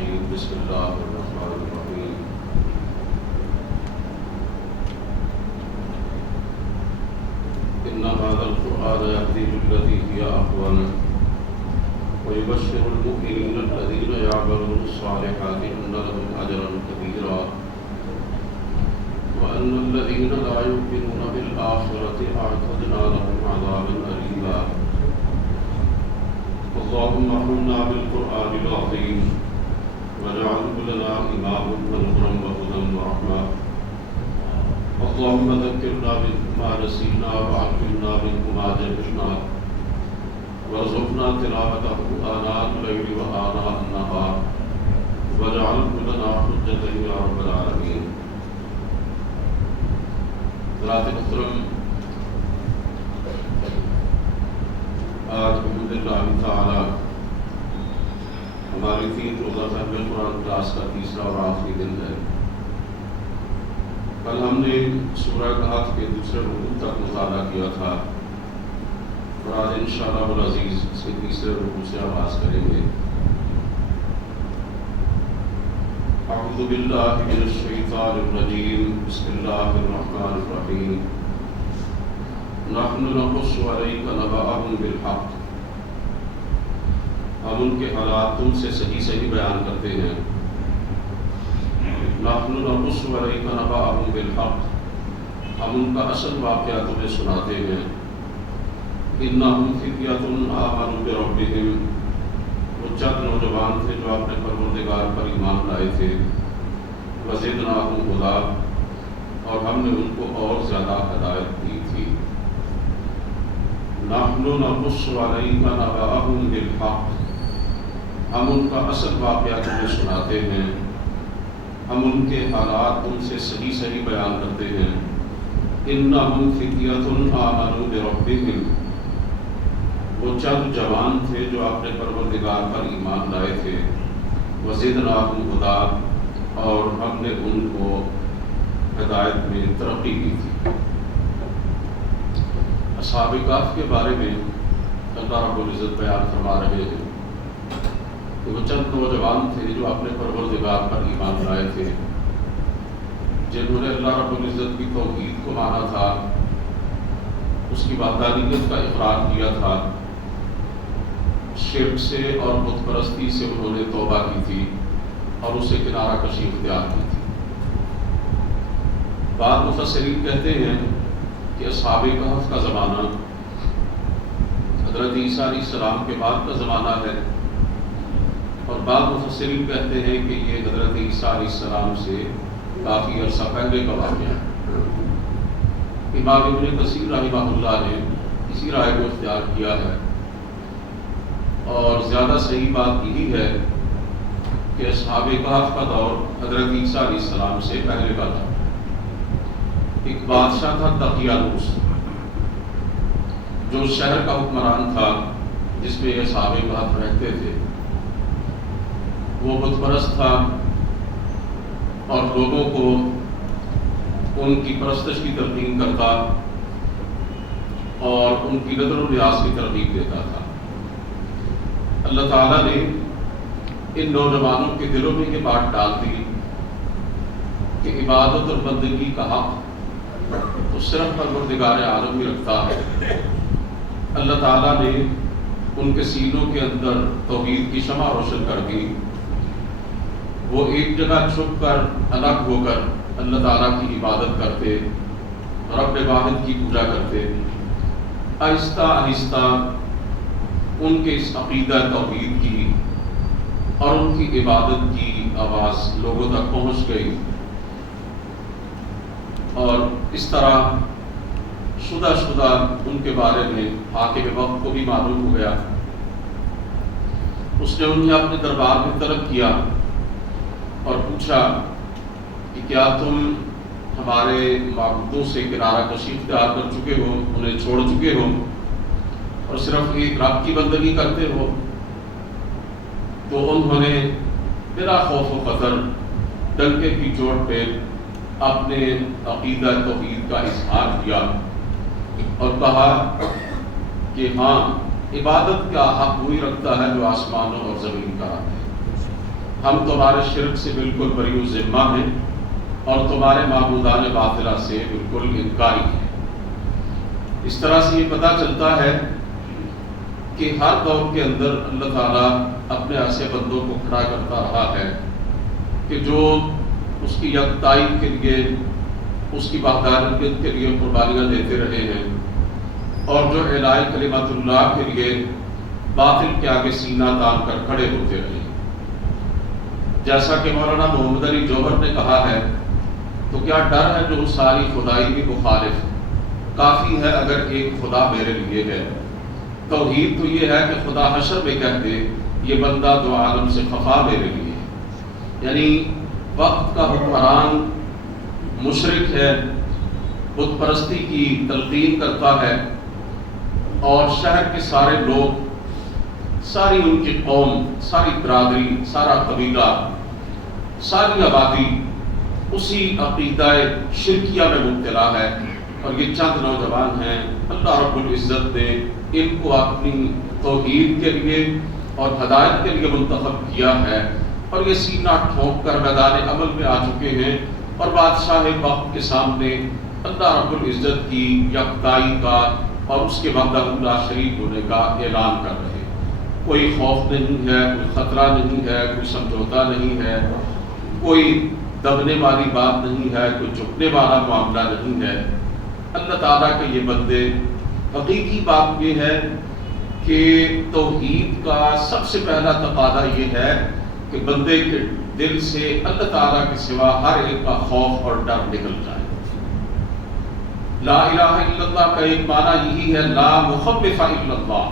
الرجيم بسم الله الرحمن الرحيم إن هذا القرآن يهدي للتي هي أقوم ويبشر المؤمنين الذين يعملون الصالحات أن لهم أجرا كبيرا وأن الذين لا يؤمنون بالآخرة أعتدنا لهم عذابا أليما اللهم ارحمنا بالقرآن العظيم واجعله لنا إماما ونورا وهدى ورحمة اللهم ذكرنا بما نسينا وعلمنا منه ما جهلنا وارزقنا تلاوته آناء الليل وآناء النهار واجعله لنا حجة يا رب العالمين. حضرات محترم، آج الحمدللہ تعالی ہماری 3 روزہ ختم قرآن کلاس کا تیسرا اور آخری دن ہے۔ کل ہم نے سورہ کہف کے دوسرے رکوع تک مطالعہ کیا تھا اور آج انشاءاللہ العزیز اس کے تیسرے رکوع سے آغاز کریں گے۔ اعوذ باللہ من الشیطان الرجیم بسم اللہ الرحمن الرحیم نحن نقص علیک نبأہم بالحق، ہم ان کے حالات تم سے صحیح بیان کرتے ہیں۔ نحن نقص علیک نبأہم بالحق، ہم ان کا اصل واقعہ تمہیں سناتے ہیں۔ انہم فتیۃ آمنوا بربہم، وہ چند نوجوان تھے جو اپنے پروردگار پر ایمان لائے تھے۔ وزدناہم ہدی، اور ہم نے ان کو اور زیادہ ہدایت دی تھی۔ نحن نقص علیک نبأہم بالحق، ہم ان کا اصل واقعہ تمہیں سناتے ہیں، ہم ان کے حالات تم سے صحیح بیان کرتے ہیں۔ انہم فتیۃ آمنوا بربہم، وہ چند جوان تھے جو اپنے پروردگار پر ایمان لائے تھے۔ وزدناہم ہدی، اور ہم نے ان کو ہدایت میں ترقی دی تھی۔ اصحاب کہف کے بارے میں اللہ رب العزت بیان فرما رہے ہیں کہ وہ چند نوجوان تھے جو اپنے پروردگار پر ایمان لائے تھے، جنہوں نے اللہ رب العزت کی توحید کو مانا تھا، اس کی وحدانیت کا اقرار کیا تھا، شرک سے اور بت پرستی سے انہوں نے توبہ کی تھی اور اسے کنارہ کشی اختیار کی تھی۔ بعض مفسرین کہتے ہیں کہ اصحاب کہف کا زمانہ حضرت عیسیٰ علیہ السلام کے بعد کا زمانہ ہے، اور بعض مفسرین کہتے ہیں کہ یہ حضرت عیسیٰ علیہ السلام سے کافی عرصہ پہلے کا واقعہ ہے۔ امام ابن کثیر رحمہ اللہ نے اسی رائے کو اختیار کیا ہے، اور زیادہ صحیح بات یہی ہے کہ اصحاب کہف کا دور حضرت عیسیٰ علیہ السلام سے پہلے کا تھا۔ ایک بادشاہ تھا دقیانوس، جو شہر کا حکمران تھا جس میں یہ اصحاب کہف رہتے تھے۔ وہ بت پرست تھا اور لوگوں کو ان کی پرستش کی تلقین کرتا اور ان کی نظر و نیاز کی ترغیب دیتا تھا۔ اللہ تعالیٰ نے ان نوجوانوں کے دلوں میں یہ بات ڈال دی کہ عبادت اور بندگی کا حق تو صرف پروردگار عالم ہی رکھتا ہے۔ اللہ تعالیٰ نے ان کے سینوں کے اندر توحید کی شمع روشن کر دی۔ وہ ایک جگہ چھپ کر الگ ہو کر اللہ تعالیٰ کی عبادت کرتے، رب واحد کی پوجا کرتے۔ آہستہ آہستہ ان کے اس عقیدہ توحید کی اور ان کی عبادت کی آواز لوگوں تک پہنچ گئی، اور اس طرح شدہ ان کے بارے میں حاکم وقت کو بھی معلوم ہو گیا۔ اس نے انہیں اپنے دربار میں طلب کیا اور پوچھا کہ کیا تم ہمارے معبودوں سے کنارہ کشی اختیار کر چکے ہو، انہیں چھوڑ چکے ہو اور صرف ایک رب کی بندگی کرتے ہو؟ تو انہوں نے بلا خوف و خطر ڈنکے کی چوٹ پہ اپنے عقیدہ توحید کا اظہار کیا اور کہا کہ ہاں، عبادت کا حق وہی رکھتا ہے جو آسمانوں اور زمین کا حق ہے۔ ہم تمہارے شرک سے بالکل بری و ذمہ ہیں اور تمہارے معبودان باطلہ سے بالکل انکاری ہیں۔ اس طرح سے یہ پتہ چلتا ہے کہ ہر دور کے اندر اللہ تعالیٰ اپنے ایسے بندوں کو کھڑا کرتا رہا ہے کہ جو اس کی یکتائی کے لیے، اس کی وحدانیت کے لیے قربانیاں دیتے رہے ہیں، اور جو اعلاء کلمت اللہ کے لیے باطل کے آگے سینہ تان کر کھڑے ہوتے رہے ہیں۔ جیسا کہ مولانا محمد علی جوہر نے کہا ہے، تو کیا ڈر ہے جو ساری خدائی کی مخالف، کافی ہے اگر ایک خدا میرے لیے ہے۔ توحید تو یہ ہے کہ خدا حشر میں کہہ دے یہ بندہ دو عالم سے خفا میرے لیے ہے، یعنی وقت کا حکمران مشرک ہے، بت پرستی کی تلقین کرتا ہے، اور شہر کے سارے لوگ، ساری ان کی قوم، ساری برادری، سارا قبیلہ، ساری آبادی اسی عقیدہ شرکیہ میں مبتلا ہے، اور یہ چند نوجوان ہیں اللہ رب العزت نے ان کو اپنی توحید کے لیے اور ہدایت کے لیے منتخب کیا ہے، اور یہ سینہ ٹھونک کر میدان عمل میں آ چکے ہیں، اور بادشاہ وقت کے سامنے اللہ رب العزت کی یکتائی کا اور اس کے وحدہ لا شریک ہونے کا اعلان کر رہے ہیں۔ کوئی خوف نہیں ہے، کوئی خطرہ نہیں ہے، کوئی سمجھوتا نہیں ہے، کوئی دبنے والی بات نہیں ہے، کوئی جھکنے والا معاملہ نہیں ہے۔ اللہ تعالیٰ کے یہ بندے، حقیقی بات یہ ہے کہ توحید کا سب سے پہلا تقاضا یہ ہے کہ بندے کے دل سے اللہ تعالیٰ کے سوا ہر ایک کا خوف اور ڈر نکل جائے۔ لا الہ الا اللہ کا ایک معنی یہی ہے لا مخوف الا اللہ،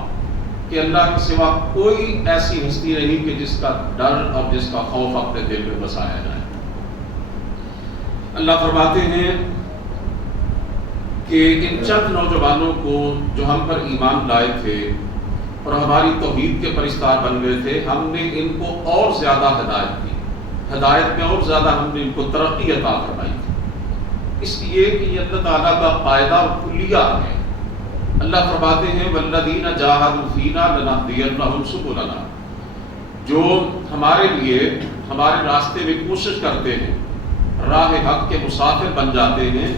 کہ اللہ کے سوا کوئی ایسی ہستی نہیں کہ جس کا ڈر اور جس کا خوف اپنے دل میں بسایا جائے۔ اللہ فرماتے ہیں کہ ان چند نوجوانوں کو جو ہم پر ایمان لائے تھے اور ہماری توحید کے پرستار بن گئے تھے، ہم نے ان کو اور زیادہ ہدایت دی، ہدایت میں اور زیادہ ہم نے ان کو ترقی عطا فرمائی تھی، اس لیے کہ یہ اللہ تعالیٰ کا قاعدہ کلیہ ہے۔ اللہ فرماتے ہیں والذین جاہدوا فینا لنہدینہم سبلنا، جو ہمارے لیے ہمارے راستے میں کوشش کرتے ہیں، راہ حق کے مسافر بن جاتے ہیں،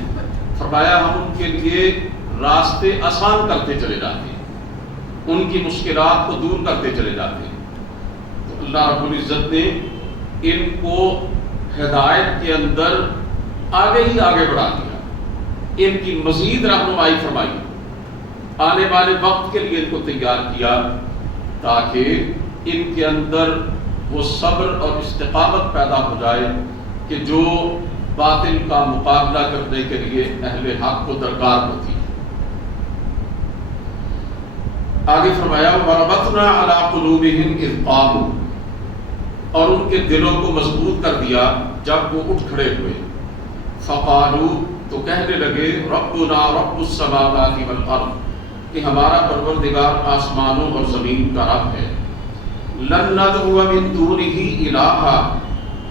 فرمایا ہم ان کے لیے راستے آسان کرتے چلے جاتے ہیں، ان کی مشکلات کو دور کرتے چلے جاتے ہیں۔ تو اللہ رب العزت نے ان کو ہدایت کے اندر آگے ہی آگے بڑھا دیا، ان کی مزید رہنمائی فرمائی، آنے والے وقت کے لیے ان کو تیار کیا تاکہ ان کے اندر وہ صبر اور استقامت پیدا ہو جائے کہ جو باطل کا مقابلہ کرنے کے لیے اہل حق کو درکار ہوتی ہے۔ آگے فرمایا وَرَبَطْنَا عَلَىٰ قُلُوبِهِمْ إِذْ قَامُوا، اور ان کے دلوں کو مضبوط کر دیا جب وہ اٹھ کھڑے ہوئے، فَقَالُوا، تو کہنے لگے رَبُّنَا رَبُّ السَّمَاوَاتِ وَالْأَرْضِ، کہ ہمارا پروردگار آسمانوں اور زمین کا رب ہے، لَن نَدْعُوَ مِن دُونِهِ إِلَٰهًا،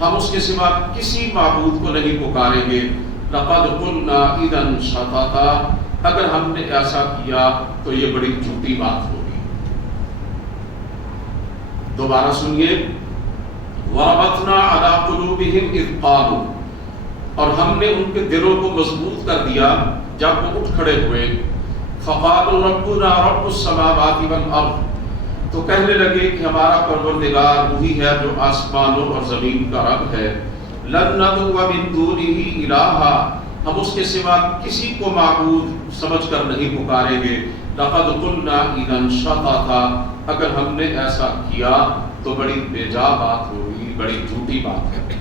ہم اس کے سوا کسی معبود کو نہیں پکاریں گے، لَقَدْ قُلْنَا إِذًا شَطَطًا، اگر ہم نے ایسا کیا تو یہ بڑی جھوٹی بات ہوگی۔ دوبارہ سنیے وَرَبَطْنَا عَلَىٰ قُلُوبِهِمْ إِذْ قَامُوا، اور ہم نے ان کے دلوں کو مضبوط کر دیا جب وہ اٹھ کھڑے ہوئے، فَقَالُوا رَبُّنَا رَبُّ السَّمَاوَاتِ وَالْأَرْضِ، تو کہنے لگے کہ ہمارا پروردگار وہی ہے جو آسمانوں اور زمین کا رب ہے، لَن نَدْعُوَ مِن دُونِهِ إِلَٰهًا، ہم اس کے سوا کسی کو معبود سمجھ کر نہیں پکاریں گے، لَقَدْ قُلْنَا إِذًا شَطَطًا، اگر ہم نے ایسا کیا تو بڑی بیجا بات ہوگی، بڑی جھوٹی بات ہے۔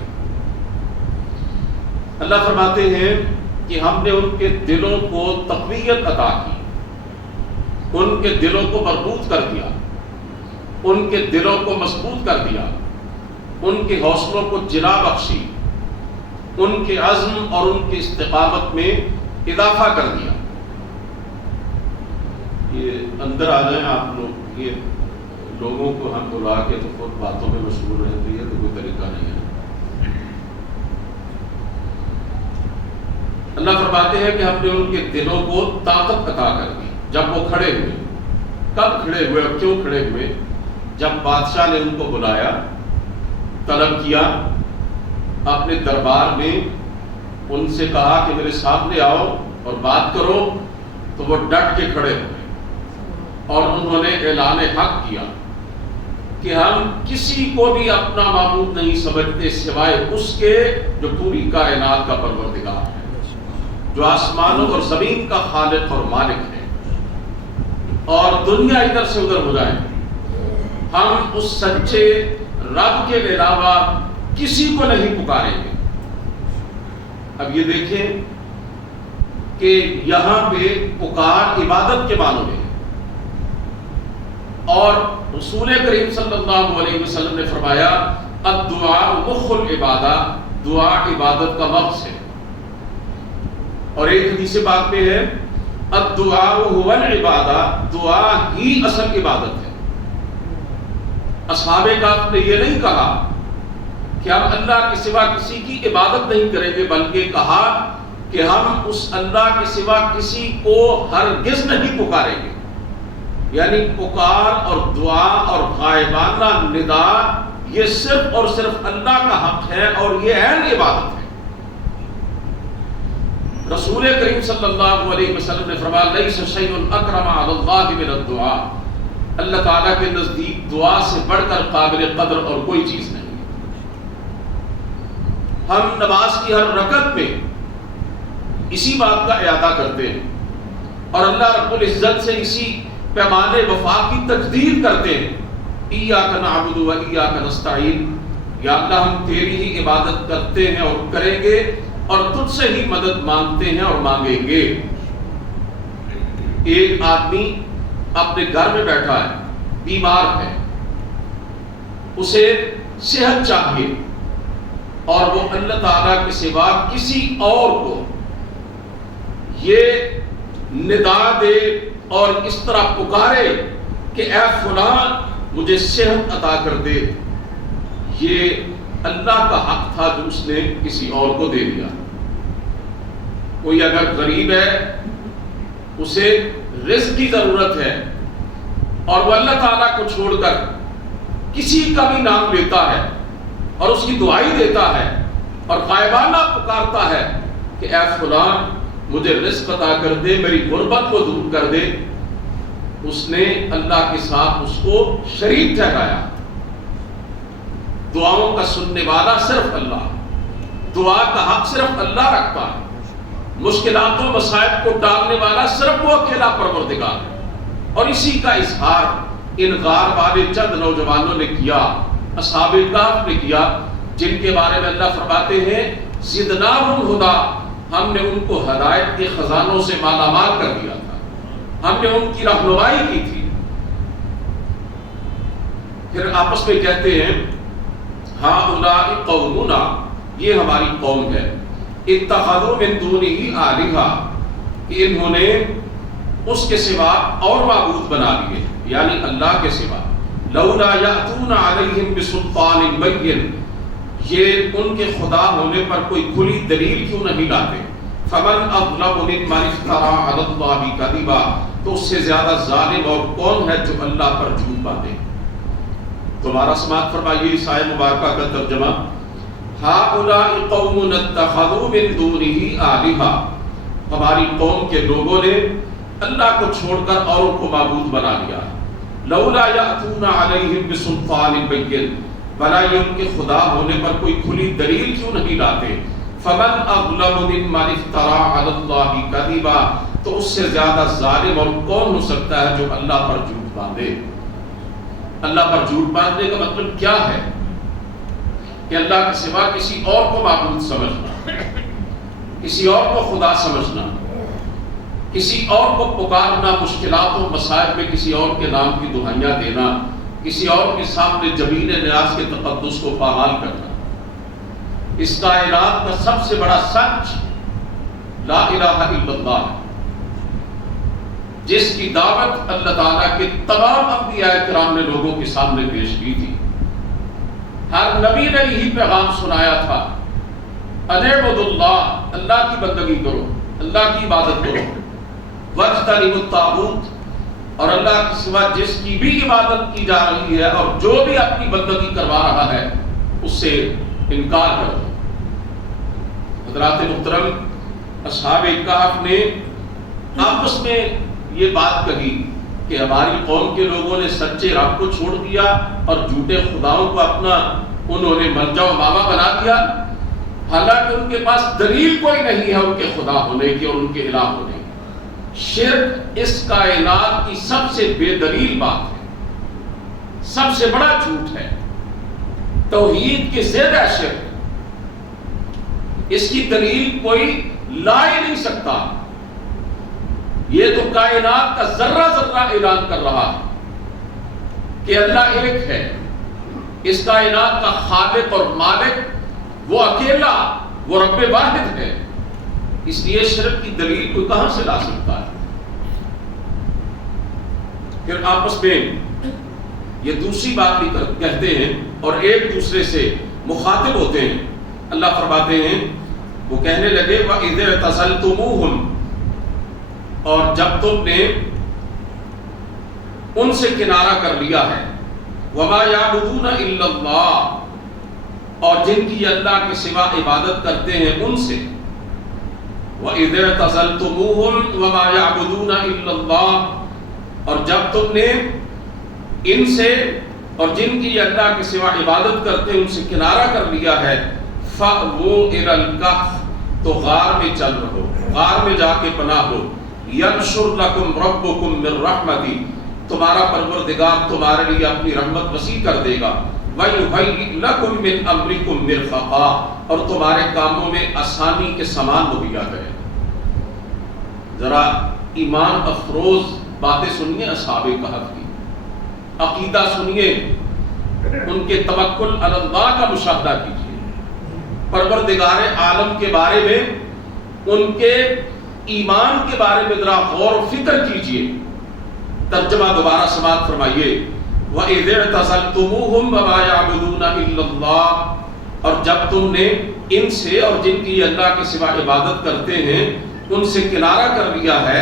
اللہ فرماتے ہیں کہ ہم نے ان کے دلوں کو تقویت عطا کی، ان کے دلوں کو مربوط کر دیا، ان کے دلوں کو مضبوط کر دیا، ان کے حوصلوں کو جلا بخشی، ان کے عزم اور ان کی استقامت میں اضافہ کر دیا۔ یہ اندر آ جائیں آپ لوگ، یہ لوگوں کو ہم بلا کے تو خود باتوں میں مشغول رہتی ہے تو کوئی طریقہ نہیں ہے۔ اللہ فرماتے ہیں کہ ہم نے ان کے دلوں کو طاقت عطا کر دی جب وہ کھڑے ہوئے۔ کب کھڑے ہوئے اور کیوں کھڑے ہوئے؟ جب بادشاہ نے ان کو بلایا طلب کیا، اپنے دربار میں ان سے کہا کہ میرے سامنے آؤ اور بات کرو، تو وہ ڈٹ کے کھڑے ہوئے اور انہوں نے اعلان حق کیا کہ ہم کسی کو بھی اپنا معبود نہیں سمجھتے سوائے اس کے جو پوری کائنات کا پروردگار ہے، جو آسمانوں اور زمین کا خالق اور مالک ہے، اور دنیا ادھر سے ادھر ہو جائے، ہم اس سچے رب کے علاوہ کسی کو نہیں پکاریں گے۔ اب یہ دیکھیں کہ یہاں پہ پکار عبادت کے معنوں میں ہے، اور رسول کریم صلی اللہ علیہ وسلم نے فرمایا الدعاء مخ العبادہ، دعا عبادت کا مغز ہے۔ اور ایک حدیث پاک میں ہے الدعاء هو العبادہ، دعا ہی اصل عبادت ہے۔ اصحاب کہف نے یہ نہیں کہا کہ ہم اللہ کے سوا کسی کی عبادت نہیں کریں گے، بلکہ کہا کہ ہم اس اللہ کے سوا کسی کو ہرگز نہیں پکاریں گے۔ یعنی پکار اور دعا اور غائبانہ ندا یہ صرف اور صرف اللہ کا حق ہے، اور یہ عین عبادت ہے۔ رسول کریم صلی اللہ علیہ وسلم نے فرمایا لیس شیء اکرم علی اللہ من الدعاء، اللہ تعالیٰ کے نزدیک دعا سے بڑھ کر قابل قدر اور کوئی چیز نہیں۔ ہم نماز کی ہر رکعت میں اسی بات کا اعادہ کرتے ہیں، اور اللہ رب العزت سے اسی پیمانے وفا کی تجدید کرتے ہیں، ایاک نعبد و ایاک نستعین، یا اللہ ہم تیری ہی عبادت کرتے ہیں اور کریں گے، اور تجھ سے ہی مدد مانگتے ہیں اور مانگیں گے۔ ایک آدمی اپنے گھر میں بیٹھا ہے، بیمار ہے، اسے صحت چاہیے، اور وہ اللہ تعالیٰ کے سوا کسی اور کو یہ ندا دے اور اس طرح پکارے کہ اے فلاں مجھے صحت عطا کر دے، یہ اللہ کا حق تھا جو اس نے کسی اور کو دے دیا۔ کوئی اگر غریب ہے، اسے رزق کی ضرورت ہے، اور وہ اللہ تعالیٰ کو چھوڑ کر کسی کا بھی نام لیتا ہے اور اس کی دعائی دیتا ہے اور غائبانہ پکارتا ہے کہ اے فلاں مجھے رزق عطا کر دے، میری غربت کو دور کر دے، اس نے اللہ کے ساتھ اس کو شریک ٹھہرایا۔ دعاؤں کا سننے والا صرف اللہ، دعا کا حق صرف اللہ رکھتا ہے، مشکلات و مصائب کو ٹالنے والا صرف وہ اکیلا پروردگار ہے۔ اور اسی کا اظہار ان غار والے چند نوجوانوں نے کیا، اصحاب کہف نے کیا، جن کے بارے میں اللہ فرماتے ہیں زدناہم ھدا، ہم نے ان کو ہدایت کے خزانوں سے مالا مال کر دیا تھا، ہم نے ان کی رہنمائی کی تھی۔ پھر آپس میں کہتے ہیں ہؤلاء قومنا، یہ ہماری قوم ہے، اتخذوا من دونہ آلہہ، کہ انہوں نے اس کے سوا اور معبود بنا لیے، یعنی اللہ کے سوا۔ لولا یأتون علیہم بسلطان بین، یہ ان کے خدا ہونے پر کوئی کھلی دلیل کیوں نہیں لاتے۔ فمن اظلم ممن افترى علی اللہ کذبا، تو اس سے زیادہ ظالم اور کون ہے جو اللہ پر جھوٹ باندھے۔ تمہارا سماعت فرمائیے اس آیت مبارکہ کا ترجمہ، ہؤلاء قوم اتخذوا من دونہ آلہہ، ہماری قوم کے لوگوں نے اللہ کو چھوڑ کر اوروں کو معبود بنا لیا۔ لولا یأتون علیہم بسلطان بین، بھلا یہ ان کے خدا ہونے پر کوئی کھلی دلیل کیوں نہیں لاتے۔ فمن اظلم ممن افترى علی اللہ کذبا، تو اس سے زیادہ ظالم اور کون ہو سکتا ہے جو اللہ پر جھوٹ باندھے۔ اللہ پر جھوٹ باندھنے کا مطلب کیا ہے؟ کہ اللہ کے سوا کسی اور کو معبود سمجھنا، کسی اور کو خدا سمجھنا، کسی اور کو پکارنا، مشکلات و مصائب میں کسی اور کے نام کی دہائیاں دینا، کسی اور کے سامنے جبین نیاز کے تقدس کو پامال کرنا۔ اس کائنات کا سب سے بڑا سچ لا الہ الا اللہ، جس کی دعوت اللہ تعالیٰ کے تمام انبیاء کرام نے لوگوں کے سامنے پیش کی تھی۔ ہر نبی نے یہی پیغام سنایا تھا، اعبدوا اللہ، اللہ کی بندگی کرو، اللہ کی عبادت کرو، واجتنبوا الطاغوت، اور اللہ کے سوا جس کی بھی عبادت کی جا رہی ہے اور جو بھی اپنی بندگی کروا رہا ہے اس سے انکار کر دو۔ حضرات محترم، اصحاب کہف نے آپس میں یہ بات کہی کہ ہماری قوم کے لوگوں نے سچے رب کو چھوڑ دیا اور جھوٹے خداؤں کو اپنا انہوں نے ملجا و ماوا بنا دیا، حالانکہ ان کے پاس دلیل کوئی نہیں ہے ان کے خدا ہونے کی اور ان کے الہ ہونے کی۔ شرک اس کائنات کی سب سے بے دلیل بات ہے، سب سے بڑا جھوٹ ہے، توحید کے زیادہ شرک، اس کی دلیل کوئی لا ہی نہیں سکتا۔ یہ تو کائنات کا ذرہ ذرہ اعلان کر رہا ہے کہ اللہ ایک ہے، اس کائنات کا خالق اور مالک وہ اکیلا، وہ رب واحد ہے، اس لیے شرک کی دلیل کوئی کہاں سے لا سکتا ہے؟ پھر آپس میں یہ دوسری بات بھی کہتے ہیں اور ایک دوسرے سے مخاطب ہوتے ہیں۔ اللہ فرماتے ہیں، وہ کہنے لگے وَإِذْ اعْتَزَلْتُمُوهُمْ، اور جب تم نے ان سے کنارہ کر لیا ہے، وَمَا يَعْبُدُونَ إِلَّا اللَّهَ، اور جن کی اللہ کے سوا عبادت کرتے ہیں ان سے، وَإِذْ اعْتَزَلْتُمُوهُمْ وَمَا يَعْبُدُونَ إِلَّا اللَّهَ، اور جب تم نے ان سے اور جن کی اللہ کے سوا عبادت کرتے ہیں ان سے کنارہ کر لیا ہے، فَأْوُوا إِلَى الْكَهْفِ، تو غار میں چل رہو، غار میں جا کے پناہ لو، يَنْشُرْ لَكُمْ رَبُّكُمْ مِنْ رَحْمَتِهِ، تمہارا پروردگار تمہارے لیے اپنی رحمت وسیع کر دے گا، وَيُهَيِّئْ لَكُمْ مِنْ أَمْرِكُمْ مِرْفَقًا، اور تمہارے کاموں میں آسانی کے سامان مہیا کرے۔ ذرا ایمان افروز باتیں سنیے اصحاب کہف کی، عقیدہ سنیے، ان کے توکل علی اللہ کا مشاہدہ کیجیے، پروردگار عالم کے بارے میں، ان کے ایمان کے بارے میں ذرا غور و فکر کیجیے۔ ترجمہ دوبارہ سماعت فرمائیے، وَإِذْ اعْتَزَلْتُمُوهُمْ وَمَا يَعْبُدُونَ إِلَّا اللَّهَ، اور جب تم نے ان سے اور جن کی اللہ کے سوا عبادت کرتے ہیں ان سے کنارہ کر لیا ہے،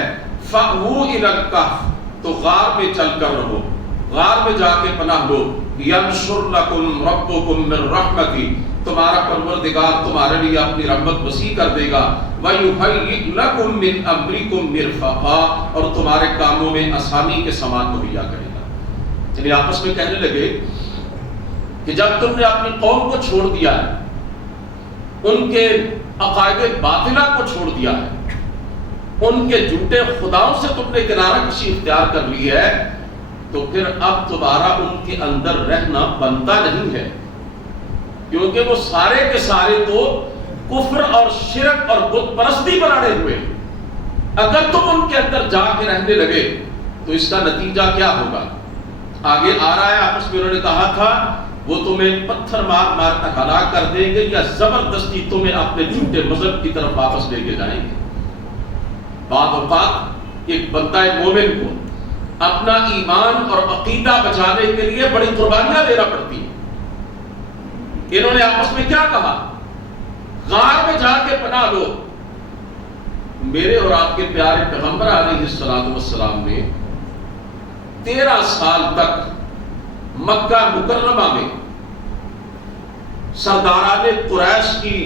فَأْوُوا إِلَى الْكَهْفِ، تو غار میں چل کر رہو، غار میں جا کے پناہ لو، يَنْشُرْ لَكُمْ رَبُّكُمْ مِنْ رَحْمَتِهِ، تمہارا پروردگار تمہارے لیے اپنی رحمت وسیع کر دے گا، وَيُهَيِّئْ لَكُمْ مِنْ أَمْرِكُمْ مِرْفَقًا، اور تمہارے کاموں میں آسانی کے سامان مہیا کرے گا۔ یعنی آپس میں کہنے لگے کہ جب تم نے اپنی قوم کو چھوڑ دیا ہے، ان کے عقائد باطلہ کو چھوڑ دیا ہے، ان کے جھوٹے خداؤں سے تم نے کنارہ کشی اختیار کر لی ہے، تو پھر اب دوبارہ ان کے اندر رہنا بنتا نہیں ہے، کیونکہ وہ سارے کے سارے تو کفر اور شرک اور بت پرستی پر اڑے ہوئے۔ اگر تم ان کے اندر جا کے رہنے لگے تو اس کا نتیجہ کیا ہوگا؟ آگے آ رہا ہے، آپس میں انہوں نے کہا تھا وہ تمہیں پتھر مار مار کر ہلاک کر دیں گے یا زبردستی تمہیں اپنے جھوٹے مذہب کی طرف واپس لے کے جائیں گے۔ بعض اوقات ایک بندہ مومن کو اپنا ایمان اور عقیدہ بچانے کے لیے بڑی قربانیاں دینا پڑتی ہیں۔ انہوں نے آپس میں کیا کہا؟ غار میں جا کے پناہ لو۔ میرے اور آپ کے پیارے پیغمبر علیہ السلام نے 13 سال تک مکہ مکرمہ میں سرداران قریش کی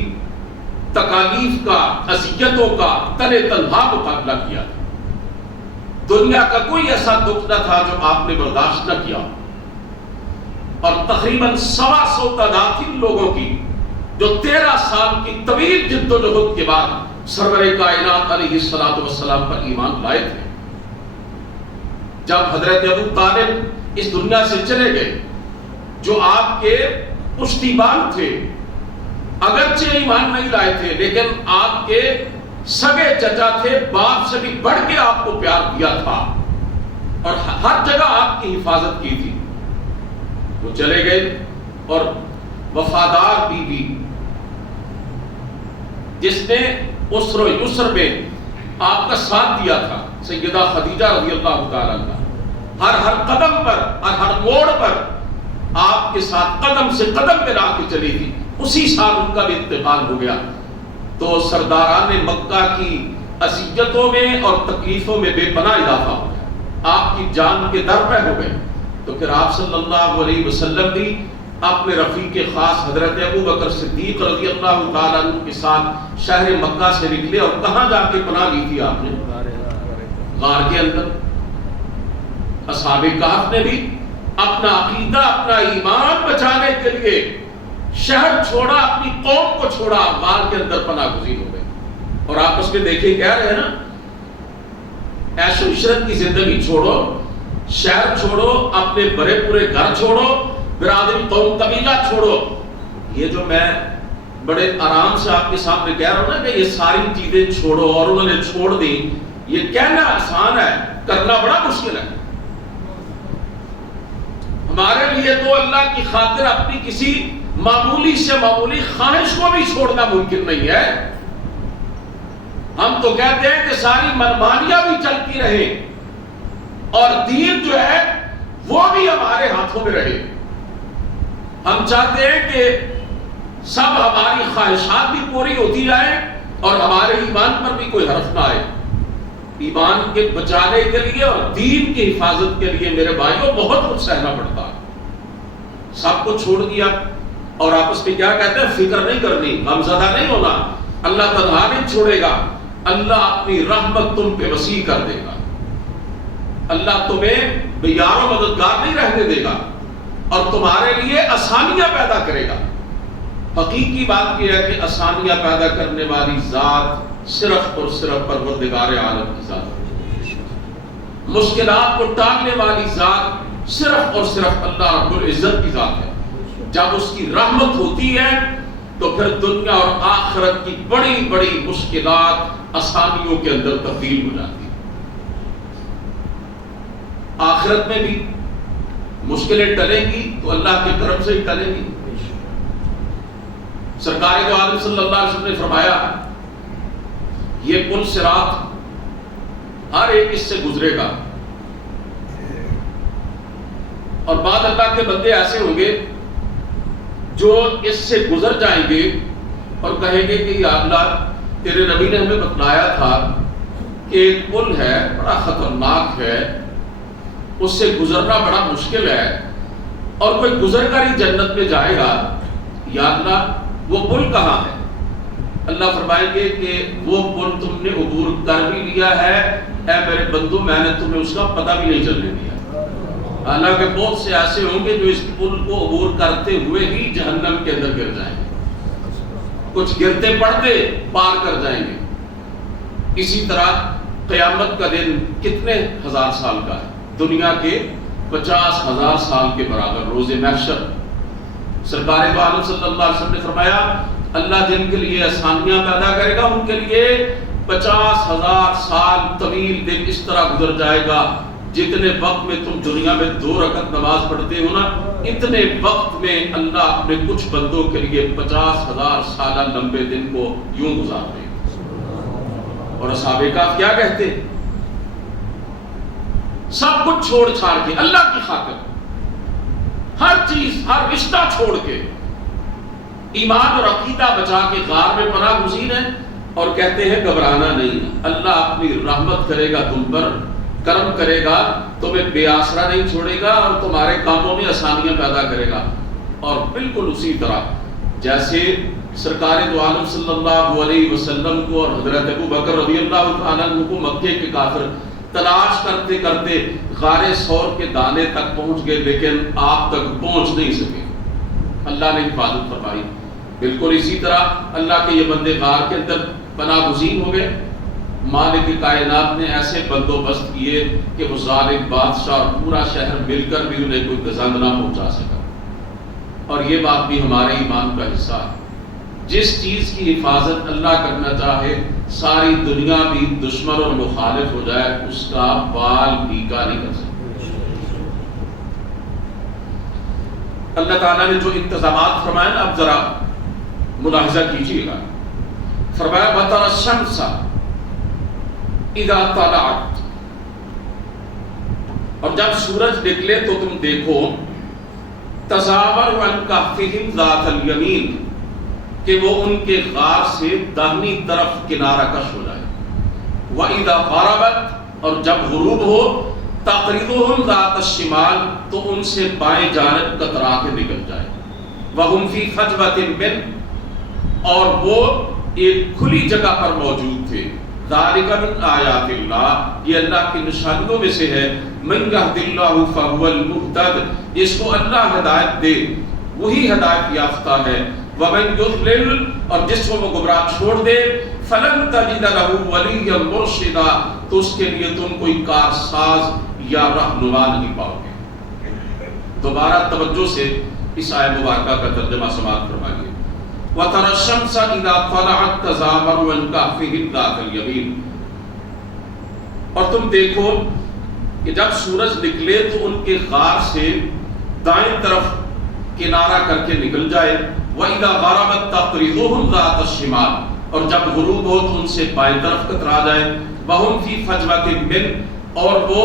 تکالیف کا، اذیتوں کا تنے تنہا مقابلہ کیا تھا۔ دنیا کا کوئی ایسا دکھ نہ تھا جو آپ نے برداشت نہ کیا، اور تقریباً 125 تعداد ان لوگوں کی جو 13 سال کی طویل جد و جہد کے بعد سرور کائنات علیہ السلام پر ایمان لائے تھے۔ جب حضرت ابو طالب اس دنیا سے چلے گئے، جو آپ کے پشتیبان تھے، اگرچہ ایمان نہیں لائے تھے لیکن آپ کے سگے چچا تھے، باپ سے بھی بڑھ کے آپ کو پیار دیا تھا اور ہر جگہ آپ کی حفاظت کی تھی، وہ چلے گئے، اور وفادار بیوی جس نے عسر و یسر میں آپ کا ساتھ دیا تھا، سیدہ خدیجہ رضی اللہ تعالیٰ عنہ، ہر قدم پر اور ہر موڑ پر آپ کے ساتھ قدم سے قدم ملا کے چلی تھی، اسی سال ان کا بھی انتقال ہو گیا۔ تو سرداران مکہ کی اذیتوں میں اور تکلیفوں میں بے پناہ اضافہ ہو گیا، آپ کی جان کے در پہ ہو گئے۔ تو پھر آپ صلی اللہ علیہ وسلم بھی اپنے رفیق خاص حضرت ابو بکر صدیق رضی اللہ تعالیٰ عنہ کے ساتھ شہر مکہ سے نکلے، اور کہاں جا کے پناہ لی تھی آپ نے؟ غار کے اندر۔ اصحاب کہف نے بھی اپنا عقیدہ، اپنا ایمان بچانے کے لیے شہر چھوڑا، اپنی قوم کو چھوڑا، غار کے اندر پناہ گزین ہو گئے۔ اور آپس میں دیکھیں کہہ رہے ہیں نا، عیش و عشرت کی زندگی چھوڑو، شہر چھوڑو، اپنے بڑے پورے گھر چھوڑو، برادری قوم قبیلہ چھوڑو۔ یہ جو میں بڑے آرام سے آپ کے سامنے کہہ رہا ہوں نا کہ یہ ساری چیزیں چھوڑو، اور انہوں نے چھوڑ دی، یہ کہنا آسان ہے، کرنا بڑا مشکل ہے۔ ہمارے لیے تو اللہ کی خاطر اپنی کسی معمولی سے معمولی خواہش کو بھی چھوڑنا ممکن نہیں ہے۔ ہم تو کہتے ہیں کہ ساری منمانیاں بھی چلتی رہے اور دین جو ہے وہ بھی ہمارے ہاتھوں میں رہے۔ ہم چاہتے ہیں کہ سب ہماری خواہشات بھی پوری ہوتی جائیں اور ہمارے ایمان پر بھی کوئی حرف نہ آئے۔ ایمان کے بچانے کے لیے اور دین کی حفاظت کے لیے میرے بھائیوں بہت کچھ سہنا پڑتا ہے۔ سب کو چھوڑ دیا اور آپس میں کیا کہتے ہیں؟ فکر نہیں کرنی، غمزدہ نہیں ہونا، اللہ تنہا نہیں چھوڑے گا، اللہ اپنی رحمت تم پہ وسیع کر دے گا، اللہ تمہیں بے یار و مددگار نہیں رہنے دے گا اور تمہارے لیے آسانیاں پیدا کرے گا۔ حقیقی بات یہ ہے کہ آسانیاں پیدا کرنے والی ذات صرف اور صرف پروردگار عالم کی ذات ہے۔ مشکلات کو ٹالنے والی ذات صرف اور صرف اللہ رب العزت کی ذات ہے۔ جب اس کی رحمت ہوتی ہے تو پھر دنیا اور آخرت کی بڑی بڑی مشکلات آسانیوں کے اندر تبدیل ہو جاتی ہیں۔ آخرت میں بھی مشکلیں ٹلیں گی تو اللہ کے کرم سے ہی ٹلیں گی۔ سرکار دو عالم صلی اللہ علیہ وسلم نے فرمایا یہ پل صراط ہر ایک اس سے گزرے گا، اور بعد اللہ کے بندے ایسے ہوں گے جو اس سے گزر جائیں گے اور کہیں گے کہ یا اللہ تیرے نبی نے ہمیں بتلایا تھا کہ ایک پل ہے بڑا خطرناک ہے، اس سے گزرنا بڑا مشکل ہے، اور کوئی گزر کر ہی جنت میں جائے گا، یا اللہ وہ پل کہاں ہے؟ اللہ فرمائیں گے کہ وہ پل تم نے عبور کر بھی لیا ہے، اے میرے بندو میں نے تمہیں اس کا پتہ بھی نہیں چلنے دیا۔ حالانکہ بہت سے ایسے ہوں گے جو اس پل کو عبور کرتے ہوئے ہی جہنم کے اندر گر جائیں گے، کچھ گرتے پڑتے پار کر جائیں گے۔ اسی طرح قیامت کا دن کتنے ہزار سال کا ہے؟ دنیا کے 50,000 سال کے برابر روز محشر۔ سرکار دو عالم صلی اللہ علیہ وسلم نے فرمایا اللہ جن کے لیے آسانیاں پیدا کرے گا ان کے لیے 50,000 سال طویل دن اس طرح گزر جائے گا جتنے وقت میں تم دنیا میں 2 رکعت نماز پڑھتے ہو نا، اتنے وقت میں اللہ اپنے کچھ بندوں کے لیے 50,000 سالہ لمبے دن کو یوں گزارتے ہیں۔ اور اصحاب کہف کیا کہتے ہیں؟ سب کچھ چھوڑ چھاڑ کے اللہ کی خاطر، ہر چیز ہر رشتہ چھوڑ کے ایمان اور عقیدہ بچا کے غار میں پناہ گزین ہے، اور کہتے ہیں گھبرانا نہیں، اللہ اپنی رحمت کرے گا تم پر، کرم کرے گا، تمہیں بے آسرا نہیں چھوڑے گا اور تمہارے کاموں میں آسانیاں پیدا کرے گا۔ اور بالکل اسی طرح جیسے سرکار دو عالم صلی اللہ علیہ وسلم کو اور حضرت ابو بکر رضی اللہ تعالیٰ عنہ کو مکے کے کافر تلاش کرتے کرتے غار ثور کے دانے تک پہنچ گئے لیکن آپ تک پہنچ نہیں سکے، اللہ نے حفاظت فرمائی۔ بالکل اسی طرح اللہ کے یہ بندے غار کے اندر پناہ گزین ہو گئے، مالک کائنات نے ایسے بندوبست کیے کہ وہ ظالم بادشاہ اور پورا شہر مل کر بھی انہیں کوئی گزند نہ پہنچا سکا۔ اور یہ بات بھی ہمارے ایمان کا حصہ ہے، جس چیز کی حفاظت اللہ کرنا چاہے ساری دنیا بھی دشمن اور مخالف ہو جائے اس کا بال بھیگا نہیں کر سکتا۔ اللہ تعالیٰ نے جو انتظامات فرمائے نا اب ذرا ملاحظہ کیجیے گا۔ فرمایا وَتَرَى الشَّمْسَ اِذَا طَلَعَتْ، اور جب سورج نکلے تو تم دیکھو تَزَاوَرُ عَنْ كَهْفِهِمْ ذَاتَ الْيَمِينِ، کہ وہ ان کے غار سے داہنی طرف کنارہ کش ہو جائے، وَإِذَا غَرَبَتْ، اور جب غروب ہو تَقْرِضُهُمْ ذَاتَ الشِّمَالِ، تو ان سے بائیں جانب کترا کے نکل جائے۔ وَهُمْ فِي فَجْوَةٍ مِّنْ، اور وہ ایک کھلی جگہ پر موجود تھے. ذَلِكَ مِنْ آیَاتِ اللَّهِ، یہ اللہ کی نشانیوں میں سے ہے. مَنْ يَهْدِ اللَّهُ فَهُوَ الْمُهْتَدِ، جس کو اللہ ہدایت دے وہی ہدایت یافتہ ہے. وَمَنْ يُضْلِلْ، اور جس کو وہ گمراہ چھوڑ دے، فَلَنْ تَجِدَ لَهُ وَلِيًّا مُرْشِدًا، تو اس کے لیے تم کوئی کارساز یا رہنما نہیں پاؤ گے. دوبارہ توجہ سے اس آیت مبارکہ کا ترجمہ سماعت فرمائیے. وَتَرَى الشَّمْسَ إِذَا طَلَعَتْ تَزَاوَرُ عَنْ كَهْفِهِمْ ذَاتَ الْيَمِينِ، اور تم دیکھو کہ جب سورج نکلے تو ان کے غار سے دائیں طرف کنارہ کر کے نکل جائے. وَإِذَا غَرَبَتْ تَقْرِضُهُمْ ذَاتَ الشِّمَالِ، اور جب غروب ہو تو ان سے بائیں طرف کترا جائے. وَهُمْ فِي فَجْوَةٍ مِّنْ، اور وہ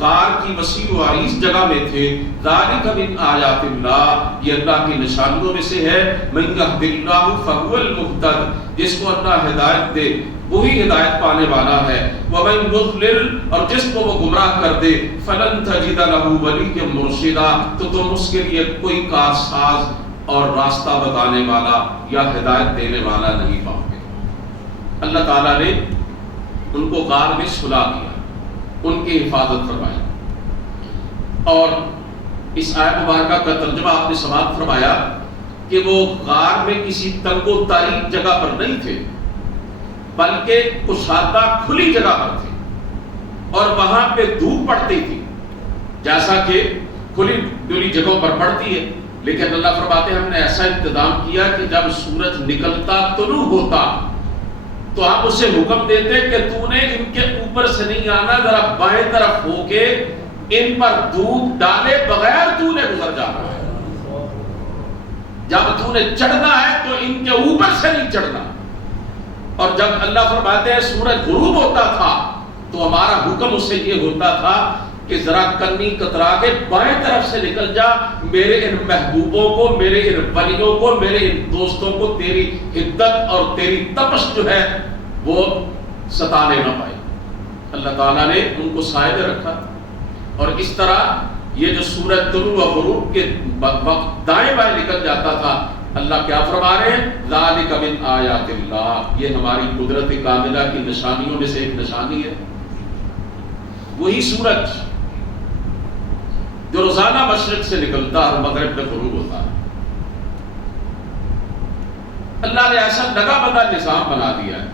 غار کی وسیع و عریض جگہ میں تھے. ذَلِكَ مِنْ آیَاتِ اللَّهِ، یہ اللہ کی نشانیوں میں سے ہے. مَنْ يَهْدِ اللَّهُ فَهُوَ الْمُهْتَدِ، جس کو اللہ ہدایت دے وہی ہدایت پانے والا ہے. وَمَنْ يُضْلِلْ، اور جس کو وہ گمراہ کر دے، فَلَنْ تَجِدَ لَهُ وَلِيًّا مُرْشِدًا، تو تم اس کے لیے کوئی کارساز اور راستہ بتانے والا یا ہدایت دینے والا نہیں پاؤ گے. اللہ تعالیٰ نے ان کو غار میں سلا دیا، ان کی حفاظت فرمائی. اور اس آیت مبارکہ کا ترجمہ آپ نے سماعت فرمایا کہ وہ غار میں کسی تنگ و تاریک جگہ پر نہیں تھے، بلکہ کشادہ کھلی جگہ پر تھے، اور وہاں پہ دھوپ پڑتی تھی جیسا کہ کھلی ڈلی جگہوں پر پڑتی ہے. لیکن اللہ فرماتے ہیں ہم نے ایسا انتظام کیا کہ جب سورج نکلتا طلوع ہوتا تو آپ اسے حکم دیتے کہ تو نے ان کے اوپر سے نہیں آنا، ذرا بائیں طرف ہو کے ان پر دھوپ ڈالے بغیر تو نے گزر جانا ہے. جب تو نے چڑھنا ہے تو ان کے اوپر سے نہیں چڑھنا. اور جب اللہ فرماتے ہیں سورج غروب ہوتا تھا تو ہمارا حکم اسے یہ ہوتا تھا کہ ذرا کنی کترا کے بائیں طرف سے نکل جا، میرے ان محبوبوں کو، میرے ان ولیوں کو، میرے ان دوستوں کو تیری حدت اور تیری تپش جو ہے وہ ستانے نہ پائے. اللہ تعالیٰ نے ان کو سائے میں رکھا. اور اس طرح یہ جو سورج طلوع و غروب کے وقت دائیں بائیں نکل جاتا تھا، اللہ کیا فرما رہے ہیں؟ ذَلِكَ مِنْ آیَاتِ اللَّهِ، یہ ہماری قدرت کاملہ کی نشانیوں میں سے ایک نشانی ہے. وہی سورج جو روزانہ مشرق سے نکلتا اور مغرب میں غروب ہوتا ہے، اللہ نے ایسا لگا بندہ نظام بنا دیا ہے.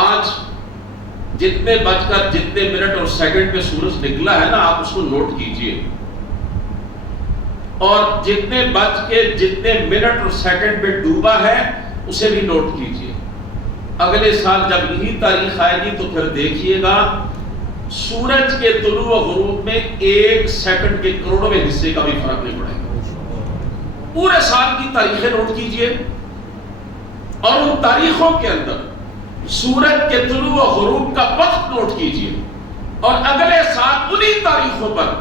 آج جتنے بج کر جتنے منٹ اور سیکنڈ پہ سورج نکلا ہے نا، آپ اس کو نوٹ کیجئے، اور جتنے بج کے جتنے منٹ اور سیکنڈ پہ ڈوبا ہے اسے بھی نوٹ کیجئے. اگلے سال جب یہی تاریخ آئے گی تو پھر دیکھیے گا سورج کے طلوع و غروب میں ایک سیکنڈ کے کروڑویں حصے کا بھی فرق نہیں پڑے گا. پورے سال کی تاریخیں نوٹ کیجئے، اور ان تاریخوں کے اندر سورج کے طلوع و غروب کا وقت نوٹ کیجئے، اور اگلے سال انہی تاریخوں پر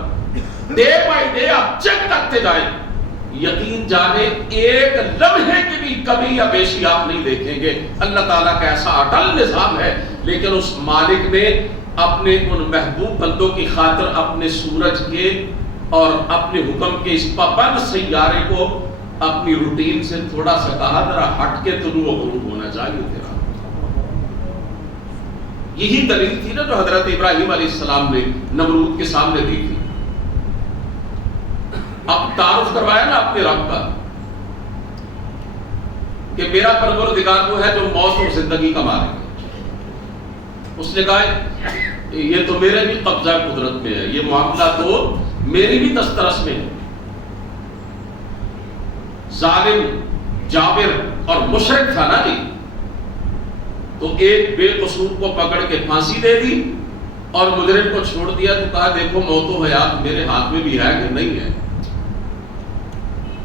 ڈے بائی ڈے آپ چیک کرتے جائیں. یقین جانے ایک لمحے کی بھی کمی یا بیشی آپ نہیں دیکھیں گے. اللہ تعالیٰ کا ایسا اٹل نظام ہے، لیکن اس مالک نے اپنے ان محبوب بندوں کی خاطر اپنے سورج کے اور اپنے حکم کے اس پابند سیارے کو اپنی روٹین سے تھوڑا سا کہا ذرا ہٹ کے طلوع و غروب ہونا چاہیے تھا. یہی دلیل تھی نا جو حضرت ابراہیم علیہ السلام نے نمرود کے سامنے دی تھی. اب تعارف کروایا نا اپنے رب کا کہ میرا پروردگار وہ ہے جو موت اور زندگی کا مالک ہے. اس نے کہا یہ تو میرے بھی قبضہ قدرت میں ہے، یہ معاملہ تو میری بھی دسترس میں ہے. ظالم جابر اور مشرک تھا نا جی، تو ایک بے قصور کو پکڑ کے پھانسی دے دی اور مجرم کو چھوڑ دیا. تو کہا دیکھو موت و حیات میرے ہاتھ میں بھی ہے کہ نہیں ہے.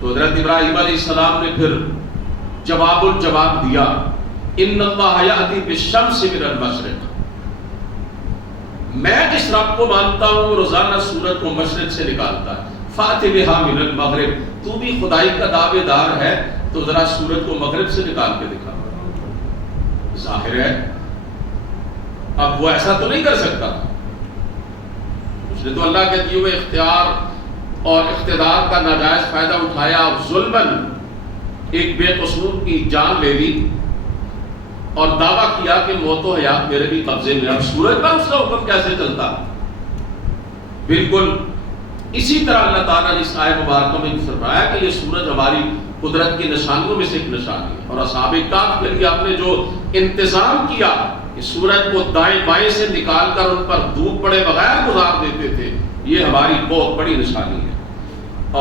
تو حضرت ابراہیم علیہ السلام نے پھر جواب الجواب دیا، ان اللہ یأتی بالشمس من المشرق، میں جس رب کو مانتا ہوں وہ روزانہ سورج کو مشرق سے نکالتا ہے. فأت بہا من المغرب، تو بھی خدائی کا دعوے دار ہے تو ذرا سورج کو مغرب سے نکال کے دکھا. ظاہر ہے اب وہ ایسا تو نہیں کر سکتا، اس نے تو اللہ کے دیے ہوئے اختیار اور اقتدار کا ناجائز فائدہ اٹھایا اور ظلماً ایک بے قصور کی جان لے لی اور دعویٰ کیا کہ موت و حیات میرے بھی قبضے میں، اب سورج پر اس کا حکم کیسے چلتا؟ بالکل اسی طرح اللہ تعالیٰ نے اس آیت مبارکہ میں فرمایا کہ یہ سورج ہماری قدرت کی نشانیوں میں سے ایک نشانی ہے، اور اصحاب کہف کے لیے آپ نے جو انتظام کیا کہ سورج کو دائیں بائیں سے نکال کر ان پر دھوپ پڑے بغیر گزار دیتے تھے، یہ ہماری بہت بڑی نشانی ہے۔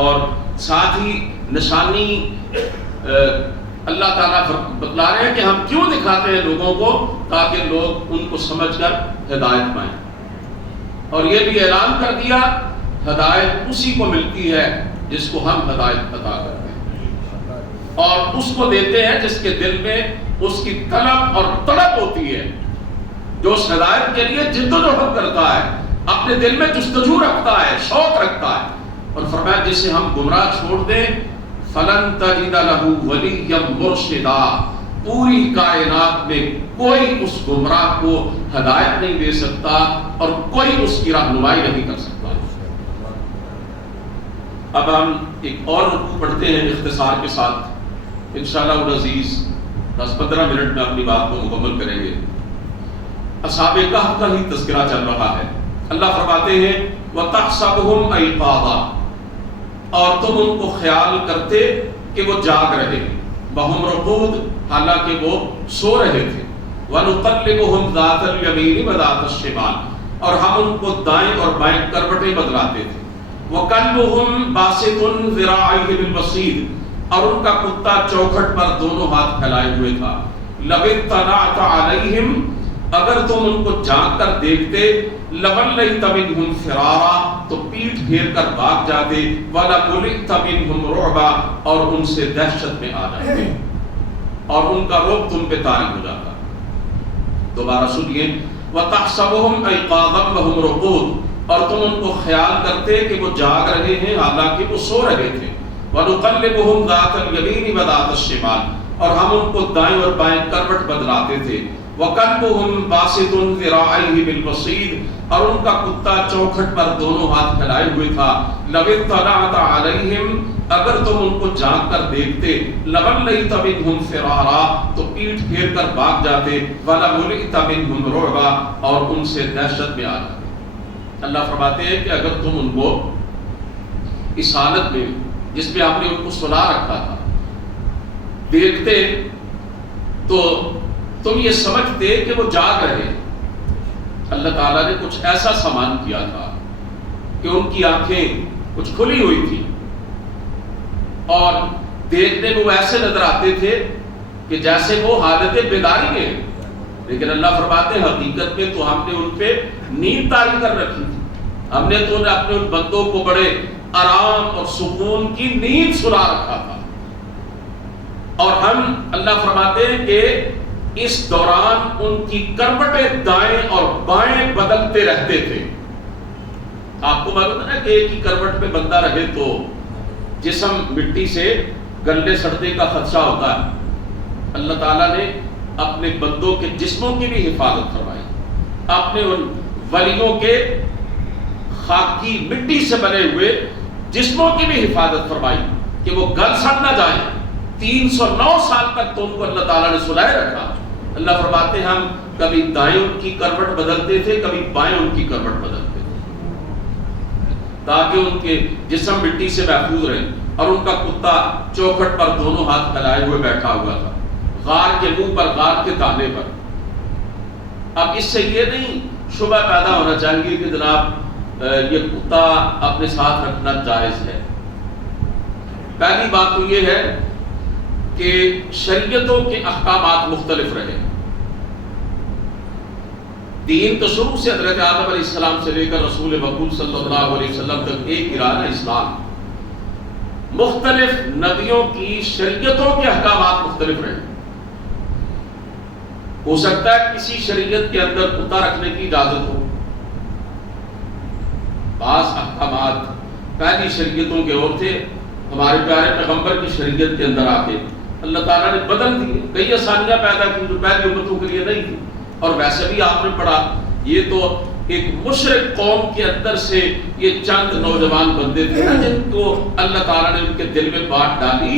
اور ساتھ ہی نشانی اللہ تعالیٰ بتلا رہے ہیں کہ ہم کیوں دکھاتے ہیں لوگوں کو، تاکہ لوگ ان کو سمجھ کر ہدایت پائیں، اور یہ بھی اعلان کر دیا ہدایت اسی کو ملتی ہے جس کو ہم ہدایت عطا کرتے ہیں، اور اس کو دیتے ہیں جس کے دل میں اس کی طلب اور تڑپ ہوتی ہے، جو اس ہدایت کے لیے جد و جہد کرتا ہے، اپنے دل میں جستجو رکھتا ہے، شوق رکھتا ہے۔ اور فرمایا جسے ہم گمراہ چھوڑ دیں فلن تجد له ولیا مرشدا، پوری کائنات میں کوئی اس گمراہ کو ہدایت نہیں دے سکتا اور کوئی اس کی رہنمائی نہیں کر سکتا۔ اب ہم ایک اور رکوع پڑھتے ہیں اختصار کے ساتھ، انشاءاللہ العزیز 10-15 منٹ میں اپنی بات کو مکمل کریں گے۔ اصحاب کہف کا ہی تذکرہ چل رہا ہے۔ اللہ فرماتے ہیں وَتَحْسَبُهُمْ أَيْقَاظًا، اور تم ان کو خیال کرتے کہ وہ جاگ رہے، وَهُمْ رُقُودٌ، حالانکہ وہ سو رہے تھے، وَنُقَلِّبُهُمْ ذَاتَ الْيَمِينِ وَذَاتَ الشِّمَالِ، اور ہم ان کو دائیں اور بائیں کروٹیں بدلاتے تھے، وَكَلْبُهُمْ بَاسِطٌ ذِرَاعَيْهِ بِالْوَصِيدِ، اور ان کا کتا چوکھٹ پر دونوں ہاتھ پھیلائے ہوئے تھا، لَوِ اطَّلَعْتَ عَلَيْهِمْ، اگر تم ان کو جھانک کر دیکھتے، لَوَلَّيْتَ مِنْهُمْ فِرَارًا، تو پیٹھ پھیر کر بھاگ جاتے، وَلَمُلِئْتَ مِنْهُمْ رُعْبًا، اور ان سے دہشت میں آ جاتے اور ان کا رعب تم پہ طاری ہو جاتا۔ دوبارہ سنیے، وَتَحْسَبُهُمْ أَيْقَاظًا وَهُمْ رُقُودٌ، اور تم ان کو خیال کرتے کہ وہ جاگ رہے ہیں حالانکہ وہ سو رہے تھے، وَنُقَلِّبُهُمْ ذَاتَ الْيَمِينِ وَذَاتَ الشِّمَالِ، اور ہم ان کو دائیں اور بائیں کروٹ بدلاتے تھے، وَكَلْبُهُمْ بَاسِطٌ ذِرَاعَيْهِ بِالْوَصِيدِ، اور ان کا کتا چوکھٹ پر دونوں ہاتھ پھیلائے ہوئے تھا، لَوِ اطَّلَعْتَ عَلَيْهِمْ، اگر تم ان کو جھانک کر دیکھتے، لَوَلَّيْتَ مِنْهُمْ فِرَارًا، تو پیٹھ پھیر کر بھاگ جاتے، وَلَمُلِئْتَ مِنْهُمْ رُعْبًا، اور ان سے دہشت میں آ جاتے۔ اللہ فرماتے ہیں کہ اگر تم ان کو اس حالت میں جس میں آپ نے ان کو سلا رکھا تھا دیکھتے تو تم یہ سمجھتے کہ وہ جاگ رہے۔ اللہ تعالیٰ نے کچھ ایسا سامان کیا تھا کہ ان کی آنکھیں کچھ کھلی ہوئی تھی اور دیکھنے میں وہ ایسے نظر آتے تھے کہ جیسے وہ حالت بیداری میں ہیں، لیکن اللہ فرماتے ہیں حقیقت میں تو ہم نے ان پہ نیند طاری کر رکھی تھی، ہم نے تو اپنے ان بندوں کو بڑے آرام اور سکون کی نیند سلا رکھا تھا، اور ہم اللہ فرماتے ہیں کہ اس دوران ان کی کروٹیں دائیں اور بائیں بدلتے رہتے تھے۔ آپ کو معلوم ہے نا کہ ایک ہی کروٹ پہ بندہ رہے تو جسم مٹی سے گلنے سڑنے کا خدشہ ہوتا ہے۔ اللہ تعالیٰ نے اپنے بندوں کے جسموں کی بھی حفاظت فرمائی، اپنے ان ولیوں کے خاکی مٹی سے بنے ہوئے جسموں کی بھی حفاظت فرمائی کہ وہ گل سڑ نہ جائیں۔ 309 سال تک تو ان کو اللہ تعالیٰ نے سلائے رکھا۔ اللہ فرماتے ہیں ہم کبھی دائیں ان کی کروٹ بدلتے تھے، کبھی بائیں ان کی کروٹ بدلتے تھے، تاکہ ان کے جسم مٹی سے محفوظ رہے، اور ان کا کتا چوکھٹ پر دونوں ہاتھ پھیلائے ہوئے بیٹھا ہوا تھا، غار کے منہ پر، غار کے تانے پر۔ اب اس سے یہ نہیں شبہ پیدا ہونا چاہیے کہ جناب یہ کتا اپنے ساتھ رکھنا جائز ہے۔ پہلی بات تو یہ ہے کہ شریعتوں کے احکامات مختلف رہے۔ دین تو شروع سے حضرت آدم علیہ السلام سے لے کر رسول مقبول صلی اللہ علیہ وسلم تک ایک ہی راہ ہے، اسلام۔ مختلف نبیوں کی شریعتوں کے احکامات مختلف رہے۔ ہو سکتا ہے کسی شریعت کے اندر کتا رکھنے کی اجازت ہو، بعض احکامات پہلی شریعتوں کے اور تھے، ہمارے پیارے پیغمبر کی شریعت کے اندر آ کے اللہ تعالیٰ نے بدل دیے، کئی آسانیاں پیدا کی جو پہلی امتوں کے لیے نہیں تھی۔ اور ویسے بھی آپ نے پڑھا، یہ تو ایک مشرک قوم کے اندر سے یہ چند نوجوان بندے تھے نا جن کو اللہ تعالیٰ نے ان کے دل میں بات ڈالی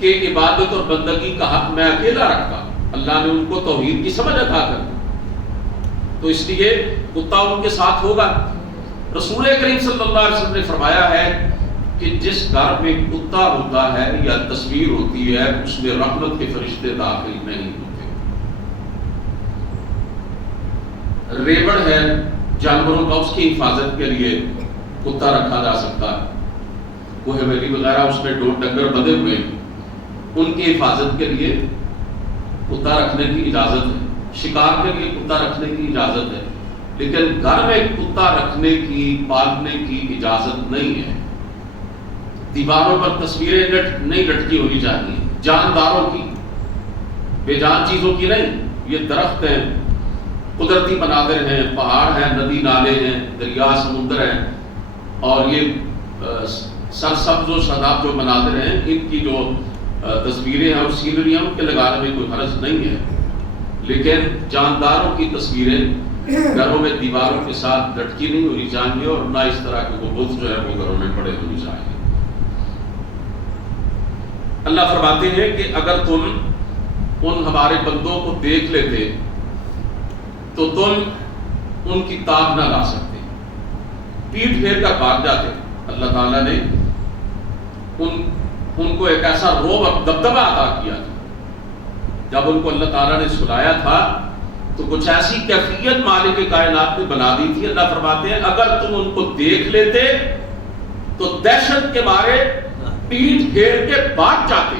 کہ عبادت اور بندگی کا حق میں اکیلا رکھتا، اللہ نے ان کو توحید کی سمجھ عطا کر دی، تو اس لیے کتا ان کے ساتھ ہوگا۔ رسول کریم صلی اللہ علیہ وسلم نے فرمایا ہے کہ جس گھر میں کتا ہوتا ہے یا تصویر ہوتی ہے اس میں رحمت کے فرشتے داخل نہیں ہوتے۔ ریوڑ ہے جانوروں کا، اس کی حفاظت کے لیے کتا رکھا جا سکتا ہے، کوہ ویلی وغیرہ اس میں ڈنگر بندے ہوئے ہیں، ان کی حفاظت کے لیے کتا رکھنے کی اجازت ہے، شکار کے لیے کتا رکھنے کی اجازت ہے، لیکن گھر میں کتا رکھنے کی پالنے کی اجازت نہیں ہے۔ دیواروں پر تصویریں نہیں لٹکی ہونی چاہیے، جانداروں کی، بے جان چیزوں کی نہیں۔ یہ درخت ہیں، قدرتی مناظر ہیں، پہاڑ ہیں، ندی نالے ہیں، دریا سمندر ہیں، اور یہ سرسبز و شاداب جو مناظر ہیں، ان کی جو تصویریں ہیں اور سینری ہیں ان کے لگانے میں کوئی حرج نہیں ہے، لیکن جانداروں کی تصویریں گھروں میں دیواروں کے ساتھ لٹکی نہیں ہونی چاہیے، اور نہ اس طرح کے بت جو ہے وہ گھروں میں پڑے ہونی چاہیے۔ اللہ فرماتے ہیں کہ اگر تم ان ہمارے بندوں کو دیکھ لیتے تو تم ان کی تاب نہ لا سکتے، پیٹ پھیر کر بھاگ جاتے۔ اللہ تعالیٰ نے ان کو ایک ایسا رعب دبدبہ عطا کیا تھا، جب ان کو اللہ تعالیٰ نے سنایا تھا تو کچھ ایسی کیفیت مالک کائنات نے بنا دی تھی۔ اللہ فرماتے ہیں اگر تم ان کو دیکھ لیتے تو دہشت کے مارے پیٹ پھیر کے بھاگ جاتے۔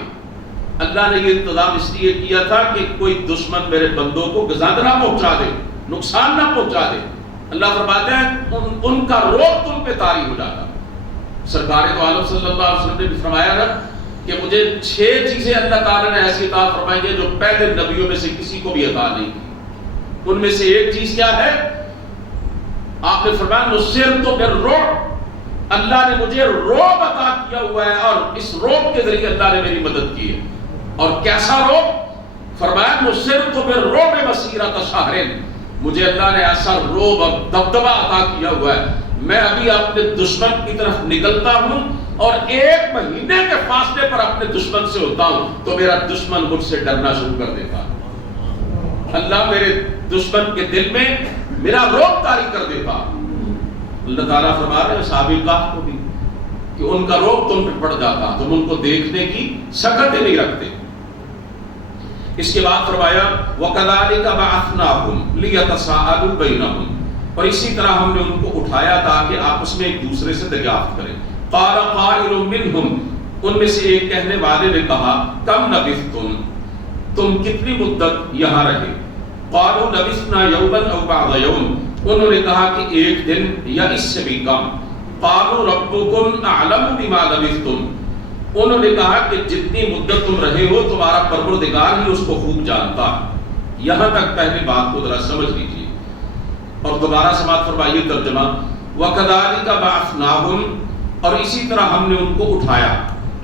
اللہ نے یہ انتظام اس لیے کیا تھا کہ کوئی دشمن میرے بندوں کو غزا نہ پہنچا دے، نقصان نہ پہنچا دے۔ اللہ فرماتے ہیں ان کا رعب تم پہ طاری ہو جاتا۔ سرکار دو عالم صلی اللہ علیہ وسلم نے بھی فرمایا نا کہ مجھے 6 چیزیں اللہ تعالیٰ نے ایسی عطا فرمائی ہیں جو پہلے نبیوں میں سے کسی کو بھی عطا نہیں کی۔ ان میں سے ایک چیز کیا ہے؟ آپ نے فرمایا نصرت بالرعب، اللہ نے مجھے رعب عطا کیا ہوا ہے، اور اس رعب کے ذریعے اللہ نے میری مدد کی ہے۔ اور کیسا رعب؟ فرمایا نصرت بالرعب مسیرۃ شہر، مجھے اللہ نے ایسا رعب اور دبدبہ عطا کیا ہوا ہے، میں ابھی اپنے دشمن کی طرف نکلتا ہوں اور 1 مہینے کے فاصلے پر اپنے دشمن سے ہوتا ہوں تو میرا دشمن مجھ سے ڈرنا شروع کر دیتا ہے۔ اللہ میرے دشمن کے دل میں میرا رعب طاری کر دیتا۔ اللہ تعالیٰ فرما رہے ہیں صحابہ کہف کو بھی کہ ان کا رعب تم پہ پڑ جاتا، تم ان کو دیکھنے کی سکت ہی نہیں رکھتے۔ اس کے بعد فرمایا وَكَذَلِكَ بَعَثْنَاهُمْ لِيَتَسَاءَلُوا بَيْنَهُمْ، اور اسی طرح ہم نے ان کو اٹھایا تاکہ آپس میں ایک دوسرے سے دریافت کریں۔ قَالَ قَائِلٌ مِّنْهُمْ، ان میں سے ایک کہنے والے نے کہا کم لبثتم، تم کتنی مدت یہاں رہے؟ قَالُوا لَبِثْنَا يَوْمًا أَوْ بَعْضَ يَوْمٍ، انہوں نے کہا کہ 1 دن یا اس سے بھی کم۔ قَالُوا رَبُّكُمْ أَعْلَمُ بِمَا لَبِثْتُمْ، انہوں نے کہا کہ جتنی مدت تم رہے ہو تمہارا پروردگار ہی اس کو خوب جانتا ہے۔ یہاں تک پہلی بات کو ذرا سمجھ لیجیے اور دوبارہ سماعت فرمائیے ترجمہ۔ وَكَذَلِكَ بَعَثْنَاهُمْ، اور اسی طرح ہم نے ان کو اٹھایا،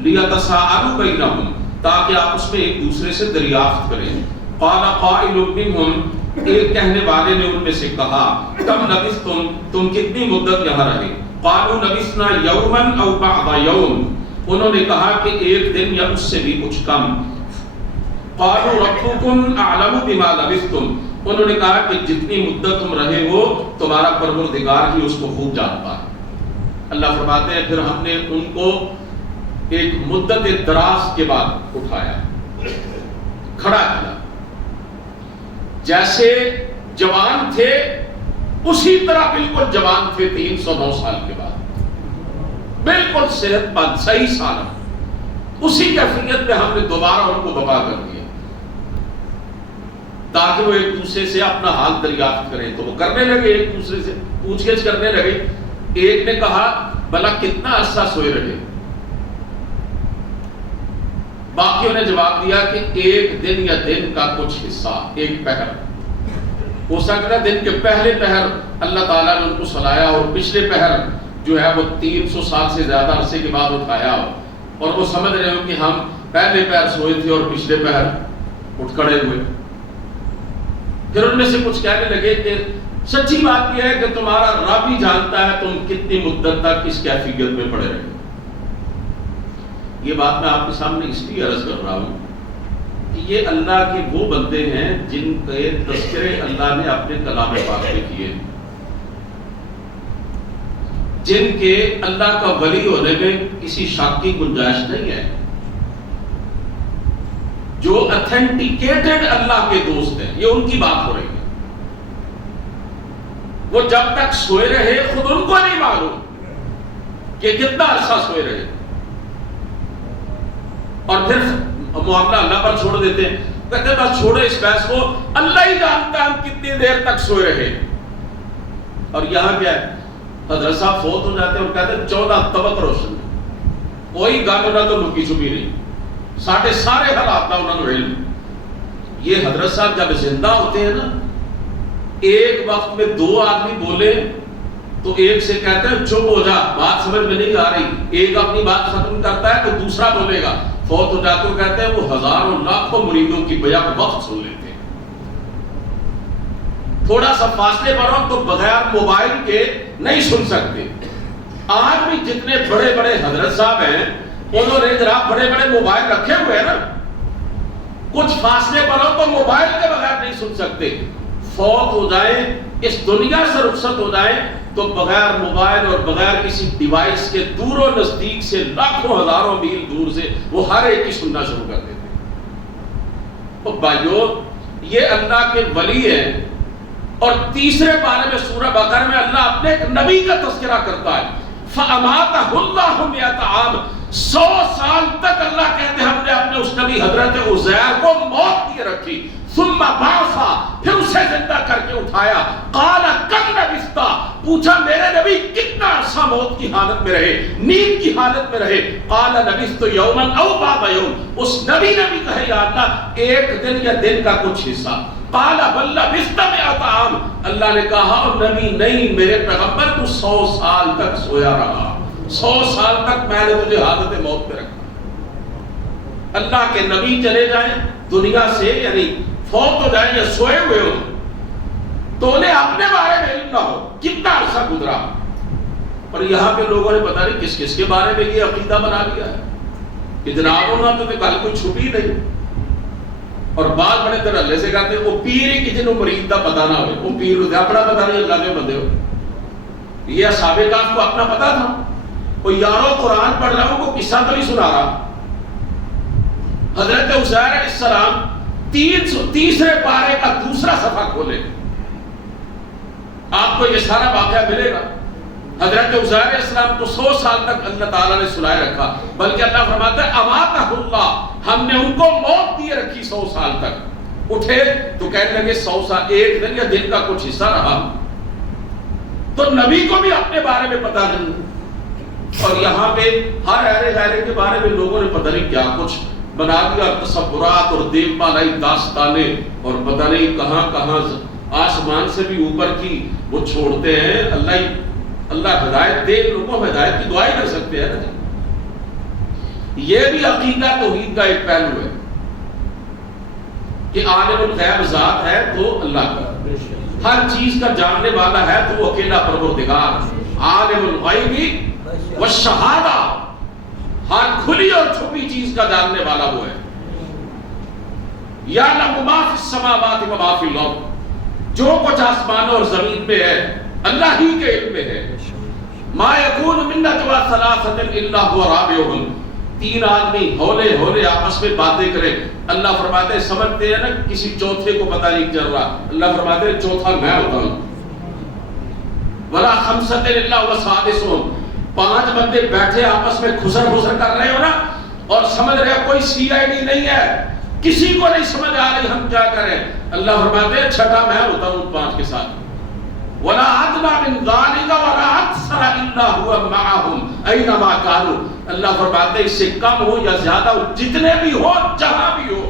لِيَتَسَاءَلُوا بَيْنَهُمْ، تاکہ آپس میں ایک دوسرے سے دریافت کریں۔ قَالَ قَائِلٌ مِّنْهُمْ، ایک کہنے والے نے ان میں سے کہا کم لبثتم، تم کتنی مدت یہاں رہے؟ قَالُوا لَبِثْنَا يَوْمًا أَوْ بَعْضَ يَوْمٍ، انہوں نے کہا کہ 1 دن یا اس سے بھی کچھ کم۔ قَالُوا رَبُّكُمْ أَعْلَمُ بِمَا لَبِثْتُمْ، انہوں نے کہا کہ جتنی مدت تم رہے ہو تمہارا پروردگار ہی اس کو خوب جانتا ہے۔ اللہ فرماتے ہیں پھر ہم نے ان کو ایک مدت دراز کے بعد اٹھایا، کھڑا کیا، جیسے جوان تھے اسی طرح بالکل جوان تھے 309 سال کے بعد، بالکل صحت مند صحیح سالم، اسی کیفیت میں ہم نے دوبارہ ان کو بقا کر دیا تاکہ وہ ایک دوسرے سے اپنا حال دریافت کریں۔ تو وہ کرنے لگے، ایک دوسرے سے پوچھ گچھ کرنے لگے۔ ایک نے کہا بھلا کتنا عرصہ سوئے رہے؟ باقیوں نے جواب دیا کہ 1 دن یا دن کا کچھ حصہ، 1 پہر۔ ہو سکتا ہے دن کے پہلے پہر اللہ تعالیٰ نے ان کو سلایا اور پچھلے پہر جو ہے وہ 300 سال سے زیادہ عرصے کے بعد اٹھایا ہو، اور وہ سمجھ رہے ہو کہ ہم پہلے پہر سوئے تھے اور پچھلے پہر اٹھ کھڑے ہوئے۔ پھر ان میں سے کچھ کہنے لگے کہ سچی بات یہ ہے کہ تمہارا رب ہی جانتا ہے تم کتنی مدت تک اس کیفیت میں پڑے رہے. یہ بات میں آپ کے سامنے اس لیے عرض کر رہا ہوں کہ یہ اللہ کے وہ بندے ہیں جن کے تذکرے اللہ نے اپنے کلام پاک میں کیے، جن کے اللہ کا ولی ہونے میں کسی شک کی گنجائش نہیں ہے، جو اتھینٹیکیٹڈ اللہ کے دوست ہیں. یہ ان کی بات ہو رہی ہے. وہ جب تک سوئے رہے خود ان کو نہیں معلوم کہ کتنا عرصہ سوئے رہے، اور پھر معاملہ اللہ پر چھوڑ دیتے ہیں. کہتے ہیں بس چھوڑے اس بحث کو، اللہ ہی جانتا ہے ہم کتنی دیر تک سوئے رہے. اور یہاں کیا ہے، حضرت صاحب فوت ہو جاتے ہیں اور کہتے ہیں 14 طبق روشن، کوئی گم نہ تو لکی چھپی نہیں، سارے حالات کا انہوں نے علم. یہ حضرت صاحب جب زندہ ہوتے ہیں نا، ایک وقت میں 2 آدمی بولے تو ایک سے کہتے ہیں چپ ہو جا، بات سمجھ میں نہیں آ رہی. ایک اپنی بات ختم کرتا ہے تو دوسرا بولے گا. فوت ہو جاتے ہیں کہتے ہیں وہ ہزاروں لاکھوں مریدوں کی بیک وقت سن لیتے ہیں. تھوڑا سا فاصلے پر ہو تو بغیر موبائل کے نہیں سن سکتے. آج بھی جتنے بڑے بڑے حضرت صاحب ہیں انہوں نے جناب بڑے بڑے موبائل رکھے ہوئے ہیں نا، کچھ فاصلے پر ہو تو موبائل کے بغیر نہیں سن سکتے. فوت ہو جائیں، اس دنیا سے رخصت ہو جائیں تو بغیر موبائل اور بغیر کسی ڈیوائس کے دور و نزدیک سے لاکھوں ہزاروں میل دور سے وہ ہر ایک کی سننا شروع کر دیتے ہیں. تو بھائیو یہ اللہ کے ولی ہیں. اور تیسرے پارے میں سورہ بقرہ میں اللہ اپنے ایک نبی کا تذکرہ کرتا ہے. فَأَمَاتَهُ اللَّهُ مِئَةَ عَامٍ، 100 سال تک اللہ کہتے ہیں ہم نے اپنے اس نبی حضرت عزیر کو موت دیے رکھی. ثم بعثا، پھر اسے زندہ کر کے اٹھایا. قال کم لبثت، پوچھا میرے نبی کتنا عرصہ موت کی حالت میں رہے، نیند کی حالت میں رہے. قال لبثت یوما او بعض یوم، اس نبی نے بھی کہا یا اللہ ایک دن یا دن کا کچھ حصہ. قال بل لبثت 100 عام، اللہ نے کہا نبی نہیں میرے پیغمبر تو 100 سال تک سویا رہا، 100 سال تک میں نے تجھے حالت موت میں رکھا. اللہ کے نبی چلے جائیں دنیا سے، یعنی فوت ہو جائیں یا سوئے ہوئے ہو تو انہیں اپنے بارے میں علم نہ ہو کتنا عرصہ گزرا. اور یہاں پہ لوگوں نے پتہ نہیں کس کس کے بارے میں یہ عقیدہ بنا لیا ہے کہ جناب ہونا تو کل کوئی چھپی نہیں. اور بعض بڑے دھڑلے سے کہتے ہیں وہ پیر ہی کسی نے مرید کا پتہ نہ ہوئے، وہ پیر ہوتے اپنا پتہ نہیں اللہ کے بندے ہو. یہ اصحاب کہف کو اپنا پتہ تھا. وہ یارو قرآن پڑھ رہا ہوں کو قصہ تو نہیں سنا رہا. حضرت عزیر علیہ السلام 303 پارے کا دوسرا صفحہ کھولے آپ کو یہ سارا واقعہ ملے گا. حضرت عزیر علیہ السلام کو 100 سال تک اللہ تعالیٰ نے سلائے رکھا، بلکہ اللہ فرماتا ہے اماتہ اللہ، ہم نے ان کو موت دیے رکھی 100 سال تک. اٹھے تو کہنے لگے 100 سال ایک دن یا دن کا کچھ حصہ رہا. تو نبی کو بھی اپنے بارے میں پتہ نہیں. اور یہاں پہ ہر اہل غیرے کے بارے میں لوگوں نے پتہ نہیں کیا کچھ بنا دیا، تصورات اور دیو پالائی داستانیں، اور پتہ نہیں کہاں کہاں آسمان سے بھی اوپر کی وہ چھوڑتے ہیں. اللہ ہدایت دے، لوگوں کو ہدایت کی دعائیں کر سکتے ہیں نا. یہ بھی عقیدہ توحید کا ایک پہلو ہے کہ عالم الغیب ذات ہے تو اللہ کا، ہر چیز کا جاننے والا ہے تو وہ اکیلا پروردگار. عالم الغیب والشہادہ، ہر کھلی اور چھپی چیز کا جاننے والا وہ ہے. یعلم ما فی السماوات و ما فی الارض، جو کچھ آسمانوں اور زمین میں ہے اللہ ہی کے علم میں ہے. ما یکون من نجوی ثلاثۃ الا هو رابعهم، 3 آدمی ہولے ہولے آپس میں باتیں کریں، اللہ فرماتے ہیں سمجھتے ہیں نا کسی چوتھے کو پتہ نہیں چل رہا، اللہ فرماتے ہیں چوتھا میں ہوتا ہوں. ولا خمسۃ الا هو سادسهم، 5 بندے بیٹھے آپس میں خسر خسر کر رہے ہو نا اور سمجھ رہے ہو کوئی سی آئی ڈی نہیں ہے، کسی کو نہیں سمجھ آ رہی ہم کیا کریں. اللہ فرماتے ہیں چھٹا میں ہوتا ہوں 5 کے ساتھ. ولا ادنى من ذلك ولا اكثر الا هو معهم اينما كانوا، اللہ فرماتے ہیں اس سے کم ہو یا زیادہ ہو، جتنے بھی ہو جہاں بھی ہو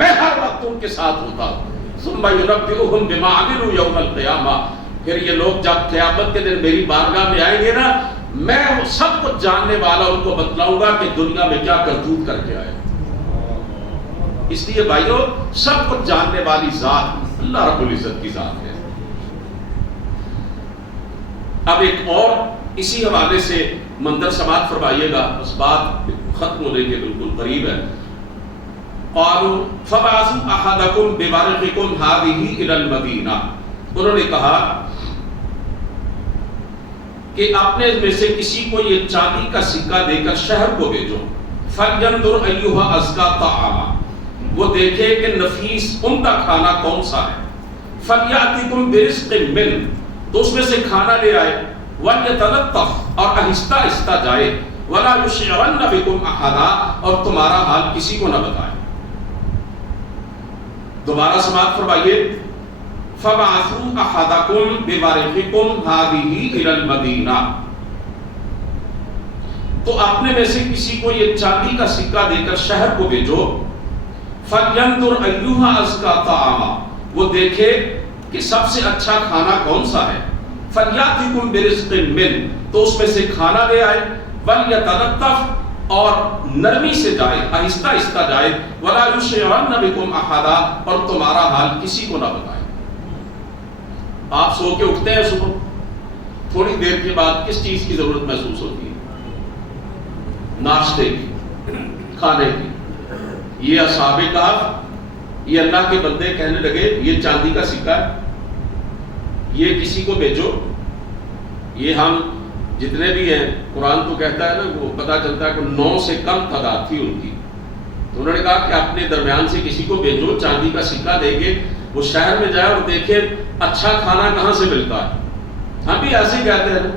میں ہر وقت ان کے ساتھ ہوتا ہوں. ثم ينبئهم بما عملوا يوم القيامة، پھر یہ لوگ جب قیامت کے دن میری بارگاہ میں آئیں گے نا میں سب کچھ جاننے والا ان کو بتلاؤں گا کہ دنیا میں کیا کرتوت کر کے آئے. اس لیے بھائیو سب کچھ جاننے والی ذات اللہ رب العزت کی ذات ہے. اب ایک اور اسی حوالے سے منظر سماعت فرمائیے گا، اس بات ختم ہونے کے بالکل قریب ہے۔ قالوا فبعثوا احدکم بورقکم هذه الى المدینہ، انہوں نے کہا کہ اپنے میں سے کسی کو یہ چاندی کا سکہ دے کر شہر کو بھیجو، فلینظر ایھا ازکی طعاما، وہ دیکھے کہ نفیس عمدہ کھانا کون سا ہے، فلیاتکم برزق من، تو اس میں سے کھانا لے آئے، ولیتلطف، اور آہستہ آہستہ جائے، ولا یشعرن بکم احدا، اور تمہارا حال کسی کو نہ بتائے۔ دوبارہ سماعت فرمائیے، فبعثوا احدکم بورقکم هذه الى المدینہ، تو اپنے میں سے کسی کو یہ چاندی کا سکہ دے کر شہر کو بھیجو، فلینظر ایھا ازکی طعاما، وہ دیکھے کہ سب سے اچھا کھانا کون سا ہے، فلیاتکم برزق من، تو اس میں سے کھانا لے آئے، ولیتلطف، اور نرمی سے جائے، آہستہ آہستہ جائے، ولا یشعرن بکم احدا، اور تمہارا حال کسی کو نہ بتائے۔ آپ سو کے اٹھتے ہیں صبح، تھوڑی دیر کے بعد کس چیز کی ضرورت محسوس ہوتی ہے؟ ناشتے کی، کھانے کی۔ یہ اصحاب کہف، یہ اللہ کے بندے کہنے لگے یہ چاندی کا سکہ ہے، یہ کسی کو بھیجو، یہ ہم جتنے بھی ہیں، قرآن تو کہتا ہے نا، وہ پتہ چلتا ہے کہ 9 سے کم تعداد تھی ان کی، تو انہوں نے کہا کہ اپنے درمیان سے کسی کو بھیجو، چاندی کا سکہ دے کے وہ شہر میں جائے اور دیکھے اچھا کھانا کہاں سے ملتا ہے۔ ہم بھی ایسے ہی کہتے ہیں نا،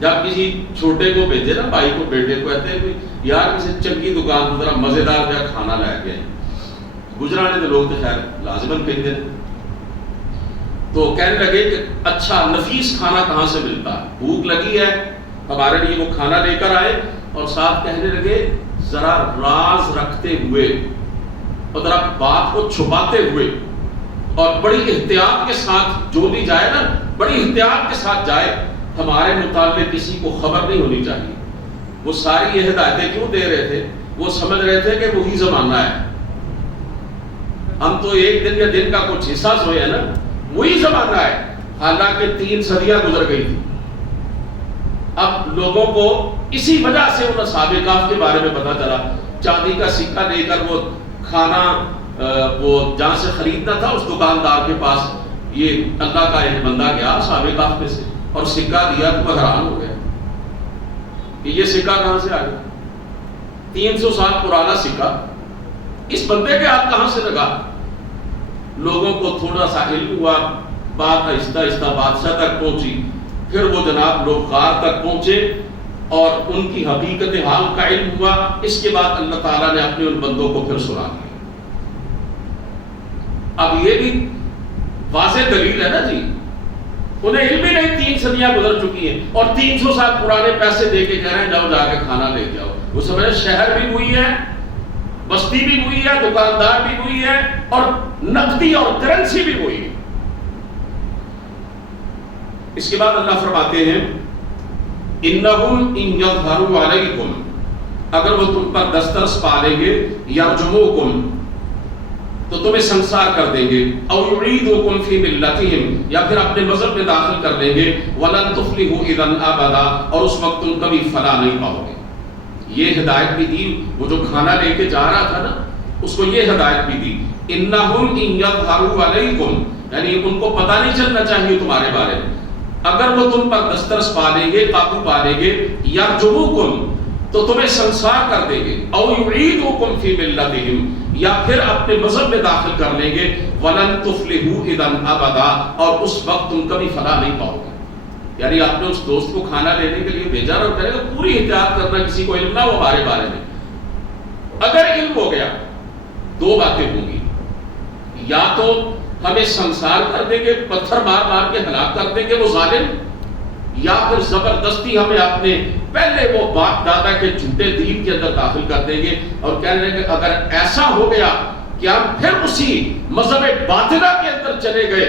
جب کسی چھوٹے کو بھیجے نا، بھائی کو، بیٹے کو، کہتے ہیں کہ یار کسی چنگی دکان کو ذرا مزیدار جو کھانا لے کے، گجرانے کے لوگ تو خیر لازماً کہتے ہیں، تو کہنے لگے کہ اچھا نفیس کھانا کہاں سے ملتا ہے، بھوک لگی ہے، ہمارے لیے وہ کھانا لے کر آئے، اور ساتھ کہنے لگے ذرا راز رکھتے ہوئے اور ذرا بات کو چھپاتے ہوئے، اور بڑی احتیاط کے ساتھ جو بھی جائے نا، بڑی احتیاط کے ساتھ جائے، ہمارے متعلق کسی کو خبر نہیں ہونی چاہیے۔ وہ ساری یہ ہدایتیں کیوں دے رہے تھے؟ وہ سمجھ رہے تھے کہ وہی زمانہ ہے، ہم تو ایک دن یا دن کا کچھ حصہ سوئے ہیں نا، وہی زمانہ ہے، حالانکہ 3 صدیاں گزر گئی تھی۔ اب لوگوں کو اسی وجہ سے ان اصحاب کہف کے بارے میں پتا چلا، چاندی کا سکہ لے کر وہ کھانا وہ جہاں سے خریدنا تھا اس دکاندار کے پاس، یہ اللہ کا ایک بندہ گیا اصحاب کہف میں سے اور سکہ دیا، تو وہ حیران ہو گیا کہ یہ سکہ کہاں سے آ گیا، 300 سال پرانا سکہ اس بندے کے ہاتھ کہاں سے لگا؟ لوگوں کو تھوڑا سا علم ہوا، بات آہستہ آہستہ بادشاہ تک پہنچی، پھر وہ جناب لوگ غار تک پہنچے اور ان کی حقیقت حال کا علم ہوا۔ اس کے بعد اللہ تعالیٰ نے اپنے ان بندوں کو پھر سنا دیا۔ اب یہ بھی واضح دلیل ہے نا جی، انہیں علم ہی نہیں، 3 صدیاں گزر چکی ہیں اور 300 سال پرانے پیسے دے کے کہہ رہے ہیں جاؤ جا کے کھانا لے کے آؤ۔ وہ سمجھے شہر بھی وہی ہے، بستی بھی وہی ہے، دکاندار بھی وہی ہے، اور نقدی اور کرنسی بھی وہی ہے۔ اس کے بعد اللہ فرماتے ہیں انہم ان یظہروا علیکم، اگر وہ تم پر دسترس پا لیں گے، یرجموکم، تو تمہیں سنسار کر دیں گے، او یعیدوکم فی ملتہم، یا پھر اپنے مذہب میں داخل کر دیں گے، ولن تفلحوا اذا ابدا، اور اس وقت تم کبھی فلاح نہیں پاؤ گے۔ یہ ہدایت بھی دی، وہ جو کھانا لے کے جا رہا تھا نا، اس کو یہ ہدایت بھی دی، انہم ان یظہروا علیکم، یعنی ان کو پتہ نہیں چلنا چاہیے تمہارے بارے میں، اگر وہ تم پر دسترس پا لیں گے، قابو پا لیں گے، یرجموکم، تو تمہیں سنسار کر دیں گے، او یعیدوکم فی ملتہم، یا پھر اپنے مذہب میں داخل کر لیں گے، ولن تفلحوا اذا ابدا، اور اس وقت تم کبھی فلاح نہیں پاؤ گے۔ یعنی آپ نے اس دوست کو کھانا لینے کے لیے بھیجا اور کرے گا پوری احتیاط کرنا، کسی کو علم نہ ہو ہمارے بارے میں۔ اگر علم ہو گیا 2 باتیں ہوں گی، یا تو ہمیں سنسار کر دیں گے، پتھر مار مار کے ہلاک کر دیں گے وہ ظالم، یا پھر زبردستی ہمیں اپنے پہلے وہ باپ دادا کے جھوٹے دین کے اندر داخل کر دیں گے، اور کہہ رہے ہیں کہ اگر ایسا ہو گیا کہ ہم پھر اسی مذہب باطلہ کے اندر چلے گئے،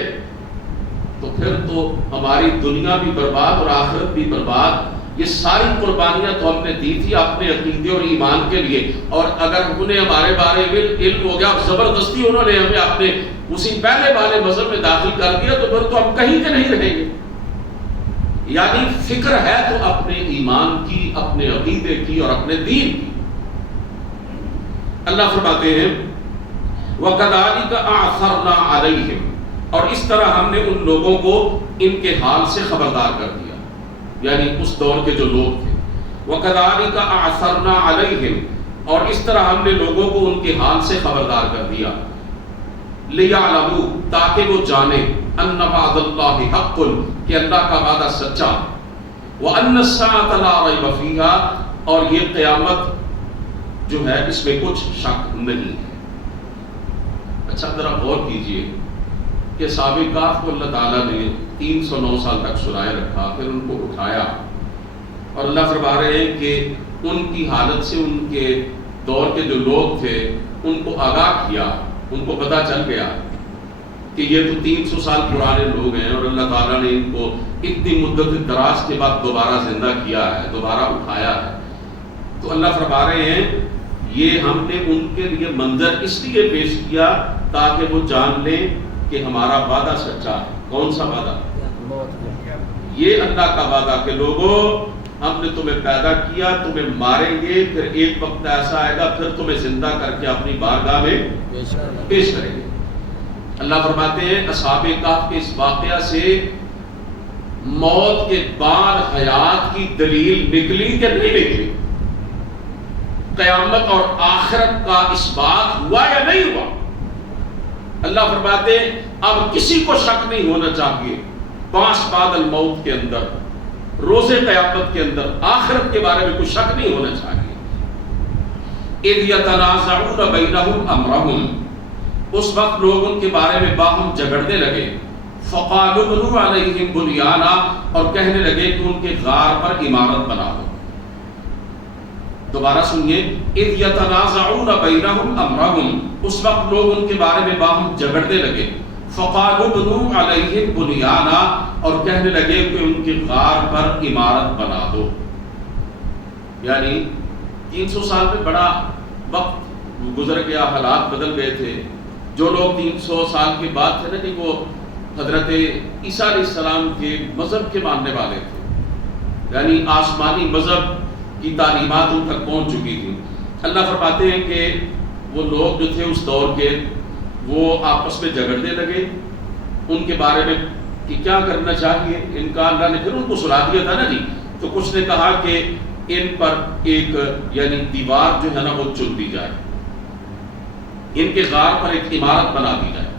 تو پھر تو ہماری دنیا بھی برباد اور آخرت بھی برباد۔ یہ ساری قربانیاں تو ہم نے دی تھی اپنے عقیدے اور ایمان کے لیے، اور اگر انہیں ہمارے بارے میں علم ہو گیا اور زبردستی انہوں نے ہمیں اپنے اسی پہلے والے مذہب میں داخل کر دیا، تو پھر تو ہم کہیں کے نہیں رہیں گے۔ یعنی فکر ہے تو اپنے ایمان کی، اپنے عقیدے کی اور اپنے دین کی۔ اللہ فرماتے ہیں وَكَذَلِكَ أَعْثَرْنَا عَلَيْهِمْ، اور اس طرح ہم نے ان لوگوں کو ان کے حال سے خبردار کر دیا، یعنی اس دور کے جو لوگ تھے۔ وَكَذَلِكَ أَعْثَرْنَا عَلَيْهِمْ، اور اس طرح ہم نے لوگوں کو ان کے حال سے خبردار کر دیا، لِيَعْلَمُوا، تاکہ وہ جانیں، أَنَّ وَعْدَ اللَّهِ حَقٌّ، کہ اللہ کا وعدہ سچا، وَأَنَّ السَّاعَةَ لَا رَيْبَ فِيهَا، اور یہ قیامت جو ہے اس میں کچھ شک نہیں ہے۔ اچھا ذرا غور کیجئے کہ اصحاب کہف کو اللہ تعالیٰ نے 309 سال تک سلائے رکھا، پھر ان کو اٹھایا، اور اللہ فرما رہے ہیں کہ ان کی حالت سے ان کے دور کے جو لوگ تھے ان کو آگاہ کیا، ان کو پتہ چل گیا کہ یہ تو 300 سال پرانے لوگ ہیں، اور اللہ تعالیٰ نے ان کو اتنی مدت دراز کے بعد دوبارہ زندہ کیا ہے، دوبارہ اٹھایا ہے۔ تو اللہ فرما رہے ہیں یہ ہم نے ان کے لیے منظر اس لیے پیش کیا تاکہ وہ جان لیں کہ ہمارا وعدہ سچا ہے۔ کون سا وعدہ؟ یہ اللہ کا وعدہ کہ لوگوں ہم نے تمہیں پیدا کیا، تمہیں ماریں گے، پھر ایک وقت ایسا آئے گا پھر تمہیں زندہ کر کے اپنی بارگاہ میں پیش کریں گے۔ اللہ فرماتے ہیں اصحاب کہف کے اس واقعہ سے موت کے بعد حیات کی دلیل نکلی کہ نہیں نکلی؟ قیامت اور آخرت کا اس بات ہوا یا نہیں ہوا؟ اللہ فرماتے ہیں اب کسی کو شک نہیں ہونا چاہیے بعث بعد الموت کے اندر، روز قیامت کے اندر، آخرت کے بارے میں کوئی شک نہیں ہونا چاہیے۔ اذ یتنازعون بینہم امرہم، اس وقت لوگ ان کے بارے میں باہم جھگڑنے لگے، فقالوا بنوا علیہم بنیانا، اور کہنے لگے کہ ان کے غار پر عمارت بنا دو۔ دوبارہ سنیے، اذ یتنازعون بینہم امرہم، اس وقت لوگ ان کے بارے میں باہم جھگڑنے لگے، فقالوا بنوا علیہم بنیانا، اور کہنے لگے کہ ان کے غار پر عمارت بنا دو۔ یعنی 300 سال میں بڑا وقت گزر گیا، حالات بدل گئے تھے۔ جو لوگ 300 سال کے بعد تھے نا کہ وہ حضرت عیسیٰ علیہ السلام کے مذہب کے ماننے والے تھے، یعنی آسمانی مذہب کی تعلیمات ان تک پہنچ چکی تھی۔ اللہ فرماتے ہیں کہ وہ لوگ جو تھے اس دور کے، وہ آپس میں جھگڑنے لگے ان کے بارے میں کہ کیا کرنا چاہیے ان کا۔ اللہ نے پھر ان کو سلا دیا تھا نا جی، تو کچھ نے کہا کہ ان پر ایک یعنی دیوار جو ہے نا وہ چن دی جائے، ان کے غار پر ایک عمارت بنا دی جائے۔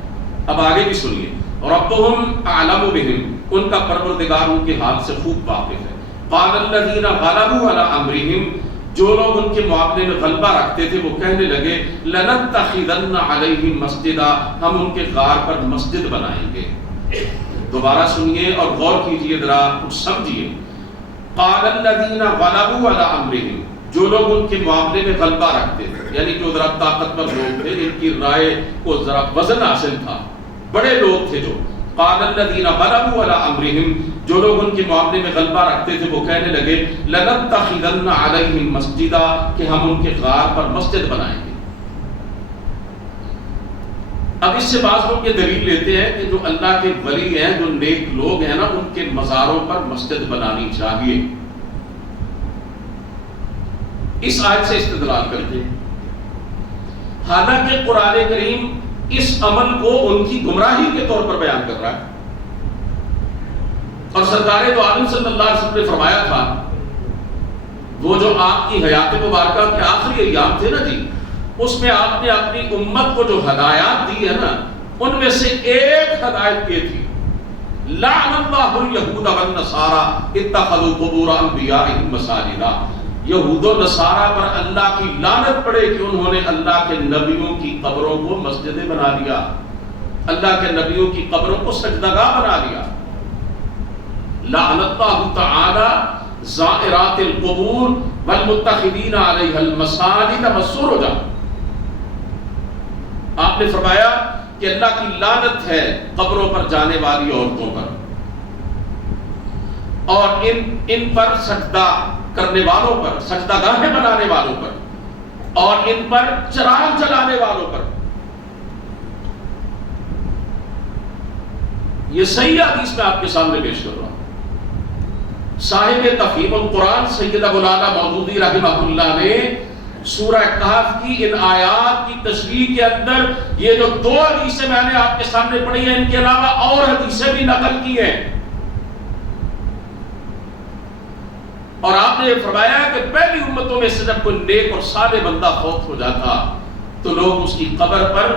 اب آگے بھی سنیے، ربہم اعلم بہم، ان کا پروردگار ان کے حال سے خوب واقف ہے۔ قال الذین غلبوا علی امرہم، جو لوگ ان کے معاملے میں غلبہ رکھتے تھے وہ کہنے لگے لنتخذن علیہم مسجدا، ہم ان کے غار پر مسجد بنائیں گے۔ دوبارہ سنیے اور غور کیجئے، ذرا کچھ سمجھیے۔ قال الذین غلبوا علی امرہم، جو لوگ ان کے معاملے میں غلبہ رکھتے تھے، یعنی جو ذرا طاقتور لوگ تھے، ان کی رائے کو ذرا وزن حاصل تھا، بڑے لوگ تھے جو۔ قال الذین غلبوا علی امرہم، جو لوگ ان کے معاملے میں غلبہ رکھتے تھے وہ کہنے لگے لنتخذن علیہم مسجدا، کہ ہم ان کے غار پر مسجد بنائیں گے۔ اب اس سے بعض لوگ یہ دلیل لیتے ہیں کہ جو اللہ کے ولی ہیں، جو نیک لوگ ہیں نا، ان کے مزاروں پر مسجد بنانی چاہیے، اس آیت سے استدلال کرتے ہیں۔ حالانکہ قرآن کریم اس عمل کو ان کی گمراہی کے طور پر بیان کر رہا ہے، اور سرکار دو عالم صلی اللہ علیہ وسلم نے فرمایا تھا، وہ جو آپ کی حیات مبارکہ کے آخری ایام تھے نا جی، اس میں آپ نے اپنی امت کو جو ہدایات دی ہے نا، ان میں سے ایک ہدایت یہ تھی، لعن اللہ الیہود والنصارى اتخذوا قبور انبیائہم مساجدا، یہود و نصارہ پر اللہ کی لعنت پڑے کہ انہوں نے اللہ کے نبیوں کی قبروں کو مسجدیں بنا لیا، اللہ کے نبیوں کی قبروں کو سجدگاہ بنا لیا۔ لعن اللہ تعالی زائرات القبور والمتخذین علیہ المساجد والسرجا، آپ نے فرمایا کہ اللہ کی لعنت ہے قبروں پر جانے والی عورتوں پر، اور ان پر سجدہ کرنے والوں پر، سجدہ گاہیں بنانے والوں پر، اور ان پر چراغ جلانے والوں پر۔ یہ صحیح حدیث میں آپ کے سامنے پیش کر رہا ہوں۔ صاحب تفہیم القرآن سید ابو الاعلیٰ مودودی رحمہ اللہ نے سورہ کہف کی ان آیات کی تشریح کے اندر یہ جو 2 حدیثیں میں نے آپ کے سامنے پڑھی ہیں، ان کے علاوہ اور حدیثیں بھی نقل کی ہیں، اور آپ نے یہ فرمایا کہ پہلی امتوں میں سے جب کوئی نیک اور صالح بندہ فوت ہو جاتا تو لوگ اس کی قبر پر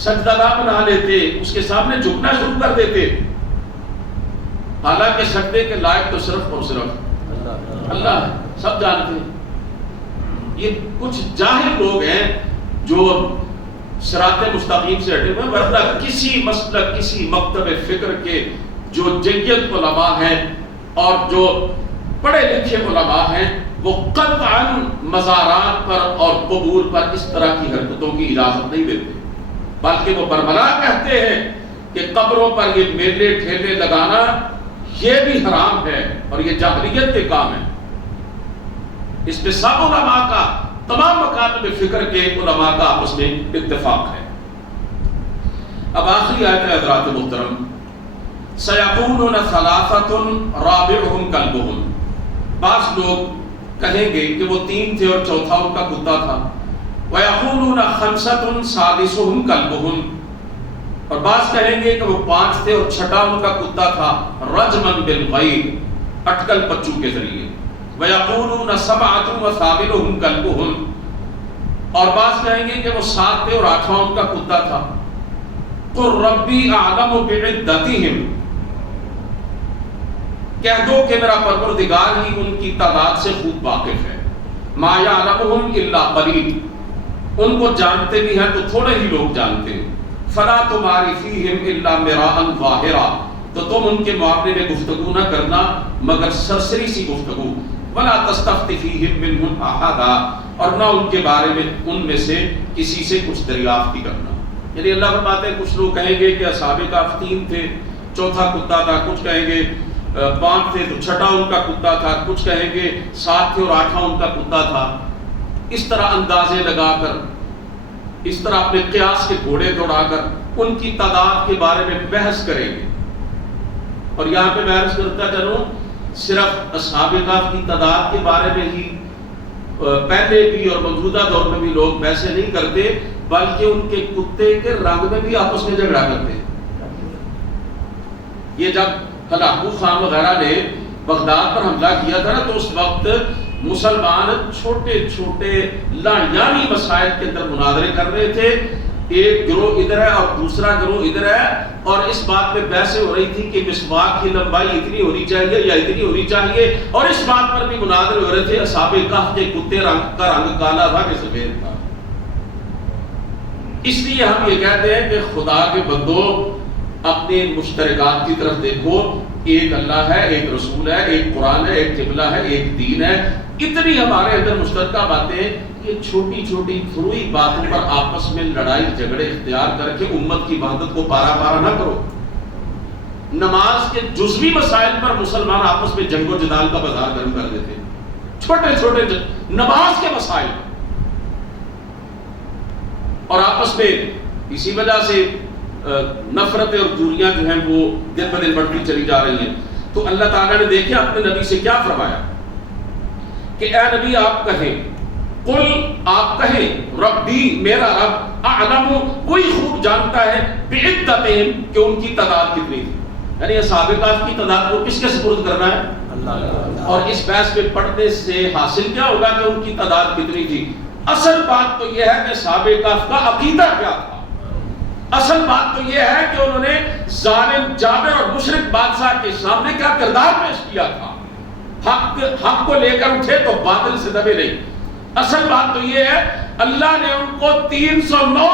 سجدہ گاہ بنا لیتے، اس کے سامنے جھکنا شروع کر دیتے، حالانکہ سجدے کے لائق تو صرف اور صرف اللہ ہے، سب جانتے ہیں۔ یہ کچھ جاہل لوگ ہیں جو صراط مستقیم سے ہٹے ہوئے، ورنہ کسی مسلک کسی مکتب فکر کے جو جید علماء ہیں اور جو پڑھے لکھے علماء ہیں وہ قطعاً مزارات پر اور قبور پر اس طرح کی حرکتوں کی اجازت نہیں دیتے، بلکہ وہ برملا کہتے ہیں کہ قبروں پر یہ میلے ٹھیلے لگانا یہ بھی حرام ہے اور یہ جاہلیت کے کام ہے۔ اس پہ سب علماء کا، تمام مکاتب فکر کے علماء کا آپس میں اتفاق ہے۔ اب آخری آیت ہے حضرات محترم، سَيَقُولُونَ ثَلَاثَةٌ رَابِعُهُمْ كَلْبُهُمْ، بعض لوگ کہیں گے کہ وہ 3 تھے اور چوتھا ان کا کتا تھا، وَيَقُولُونَ خَمْسَةٌ سَادِسُهُمْ كَلْبُهُمْ، اور بعض کہیں گے کہ وہ 5 تھے اور چھٹا ان کا کتا تھا، رَجْمًا بِالْغَيْبِ، اٹکل پچو کے ذریعے، وَيَقُولُونَ سَبْعَةٌ وَثَامِنُهُمْ كَلْبُهُمْ، اور بعض کہیں گے کہ وہ 7 تھے اور 8واں ان کا کتا تھا، قُلْ رَبِّي أَعْلَمُ بِعِدَّتِهِمْ، کہہ دو کہ میرا پروردگار ہی ان کی تعداد سے خوب واقف ہے، مَا يَعْلَمُهُمْ إِلَّا قَلِيلٌ، ان کو جانتے بھی ہیں تو تھوڑے ہی لوگ جانتے ہیں، فَلَا تُمَارِ فِيهِمْ إِلَّا مِرَاءً ظَاهِرًا، تو تم ان کے معاملے میں گفتگو نہ کرنا مگر سرسری سی گفتگو، وَلَا تَسْتَفْتِ فِيهِمْ مِنْهُمْ أَحَدًا، اور نہ ان کے بارے میں ان میں سے کسی سے کچھ دریافت کرنا۔ یعنی اللہ فرماتے ہیں کچھ لوگ کہیں گے کہ اصحاب کہف 3 تھے، چوتھا کتا تھا، کچھ کہیں گے 5 تھے تو چھٹا ان کا کتا تھا، کچھ کہیں گے 7 تھے اور 8واں ان کا کتا تھا، اس طرح اندازے لگا کر، اس طرح اپنے قیاس کے گھوڑے دوڑا کر ان کی تعداد کے بارے میں بحث کریں گے۔ اور یہاں پہ میں عرض کرتا چلوں، صرف اصحاب کہف کی تعداد کے بارے میں ہی پہلے بھی اور موجودہ دور میں بھی لوگ ویسے نہیں کرتے، بلکہ ان کے کتے کے رنگ میں بھی آپس میں جھگڑا کرتے ہیں۔ یہ جب ہلاکو خان وغیرہ نے بغداد پر حملہ کیا تھا نا، تو اس وقت مسلمان چھوٹے چھوٹے لاڑیانی مسائل کے اندر مناظرے کر رہے تھے، ایک گروہ ادھر ہے اور دوسرا گروہ ادھر ہے، اور اس بات پہ بحثیں ہو رہی تھی کہ مسواک کی لمبائی اتنی ہونی چاہیے یا اتنی ہونی چاہیے، اور اس بات پر بھی مناظرے ہو رہے تھے۔ اصحاب کہف کے کتے کا رنگ کالا تھا کہ سفید تھا۔ اس لیے ہم یہ کہتے ہیں کہ خدا کے بندو اپنے مشترکات کی طرف دیکھو، ایک اللہ ہے، ایک رسول ہے، ایک قرآن ہے، ایک قبلہ ہے، ایک دین ہے، اتنی ہمارے اندر مشترکہ باتیں، یہ چھوٹی چھوٹی فروعی باتوں پر آپس میں لڑائی جھگڑے اختیار کر کے امت کی وحدت کو پارا پارا نہ کرو۔ نماز کے جزوی مسائل پر مسلمان آپس میں جنگ و جدال کا بازار گرم کر دیتے ہیں، چھوٹے چھوٹے نماز کے مسائل، اور آپس میں اسی وجہ سے نفرتیں اور دوریاں جو ہیں وہ دن بدن بڑھتی چلی جا رہی ہیں۔ تو اللہ تعالیٰ نے دیکھیں اپنے نبی سے کیا فرمایا کہ اے نبی آپ کہیں، قل آپ کہیں، ربی میرا رب اعلم وہی خوب جانتا ہے بعدتہم کہ ان کی تعداد کتنی تھی، یعنی اصحاب کہف کی تعداد کو کس کے سپرد کرنا ہے؟ اللہ۔ اور اس بحث میں پڑھنے سے حاصل کیا ہوگا کہ ان کی تعداد کتنی تھی؟ اصل بات تو یہ ہے کہ اصحاب کہف کا عقیدہ کیا تھا، اصل بات تو یہ ہے کہ انہوں نے ظالم جابر اور مشرک بادشاہ کے سامنے کیا کردار پیش کیا تھا، حق کو لے کر اٹھے تو باطل سے دبے نہیں۔ اصل بات تو یہ ہے اللہ نے ان کو 309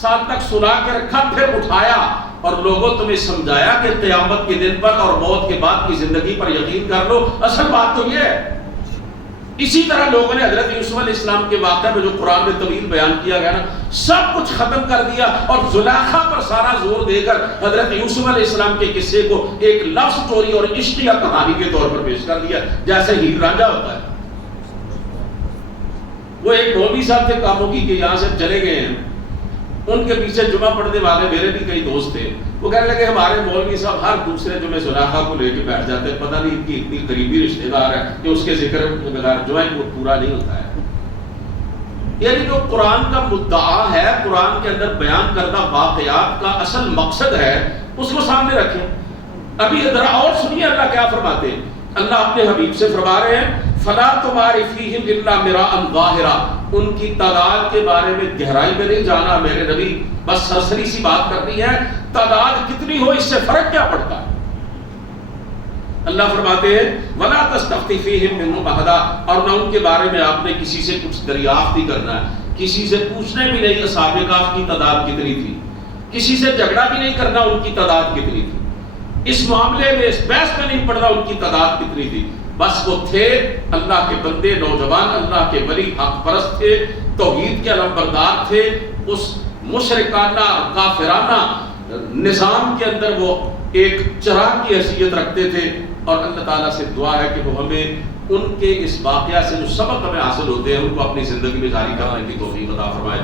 سال تک سلا کے رکھا، پھر اٹھایا اور لوگوں تمہیں سمجھایا کہ قیامت کے دن پر اور موت کے بعد کی زندگی پر یقین کر لو۔ اصل بات تو یہ ہے۔ اسی طرح لوگوں نے حضرت یوسف علیہ السلام کے واقعہ میں جو قرآن میں طویل بیان کیا گیا نا، سب کچھ ختم کر دیا اور زلیخا پر سارا زور دے کر حضرت یوسف علیہ السلام کے قصے کو ایک لو سٹوری اور عشقیہ کہانی کے طور پر پیش کر دیا، جیسے ہیر رانجھا ہوتا ہے۔ وہ ایک مولوی صاحب تھے کاموں کی کہ یہاں سے چلے گئے ہیں، ان کے پیچھے جمعہ پڑھنے والے میرے بھی کئی دوست تھے، وہ کہنے لگے ہمارے مولوی صاحب ہر دوسرے جمعے زلیخا کو لے کے بیٹھ جاتے ہیں، پتہ نہیں ان کی اتنی قریبی رشتہ دار ہے کہ اس کے ذکر کے بغیر جمعہ پورا نہیں ہوتا ہے۔ یعنی جو قرآن کا مدعا ہے، قرآن کے اندر بیان کردہ واقعات کا اصل مقصد ہے، اس کو سامنے رکھیں۔ ابھی ذرا اور سنیے اللہ کیا فرماتے ہیں۔ اللہ اپنے حبیب سے فرما رہے ہیں فَلَا تُمَارِ فِيهِمْ إِلَّا مِرَاءً ظَاهِرًا، ان کی تعداد کے بارے میں گہرائی میں نہیں جانا میرے نبی، بس سرسری سی بات کرنی ہے، تعداد کتنی ہو اس سے فرق کیا پڑتا ہے۔ اللہ فرماتے ہیں وَلَا تَسْتَفْتِ فِيهِمْ مِنْهُمْ أَحَدًا، اور نہ ان کے بارے میں آپ نے کسی سے کچھ دریافت ہی کرنا ہے، کسی سے پوچھنے بھی نہیں اصحاب کہف کی تعداد کتنی تھی، کسی سے جھگڑا بھی نہیں کرنا ان کی تعداد کتنی تھی، اس معاملے میں اس بحث میں نہیں پڑنا ان کی تعداد کتنی تھی، بس وہ تھے اللہ کے بندے، نوجوان اللہ کے ولی، حق پرست تھے، توحید کے علمبردار تھے، اس مشرکانہ کافرانہ نظام کے اندر وہ ایک چراغ کی حیثیت رکھتے تھے۔ اور اللہ تعالیٰ سے دعا ہے کہ وہ ہمیں ان کے اس واقعہ سے جو سبق ہمیں حاصل ہوتے ہیں ان کو اپنی زندگی میں جاری کرنے کی توفیق عطا فرمائے۔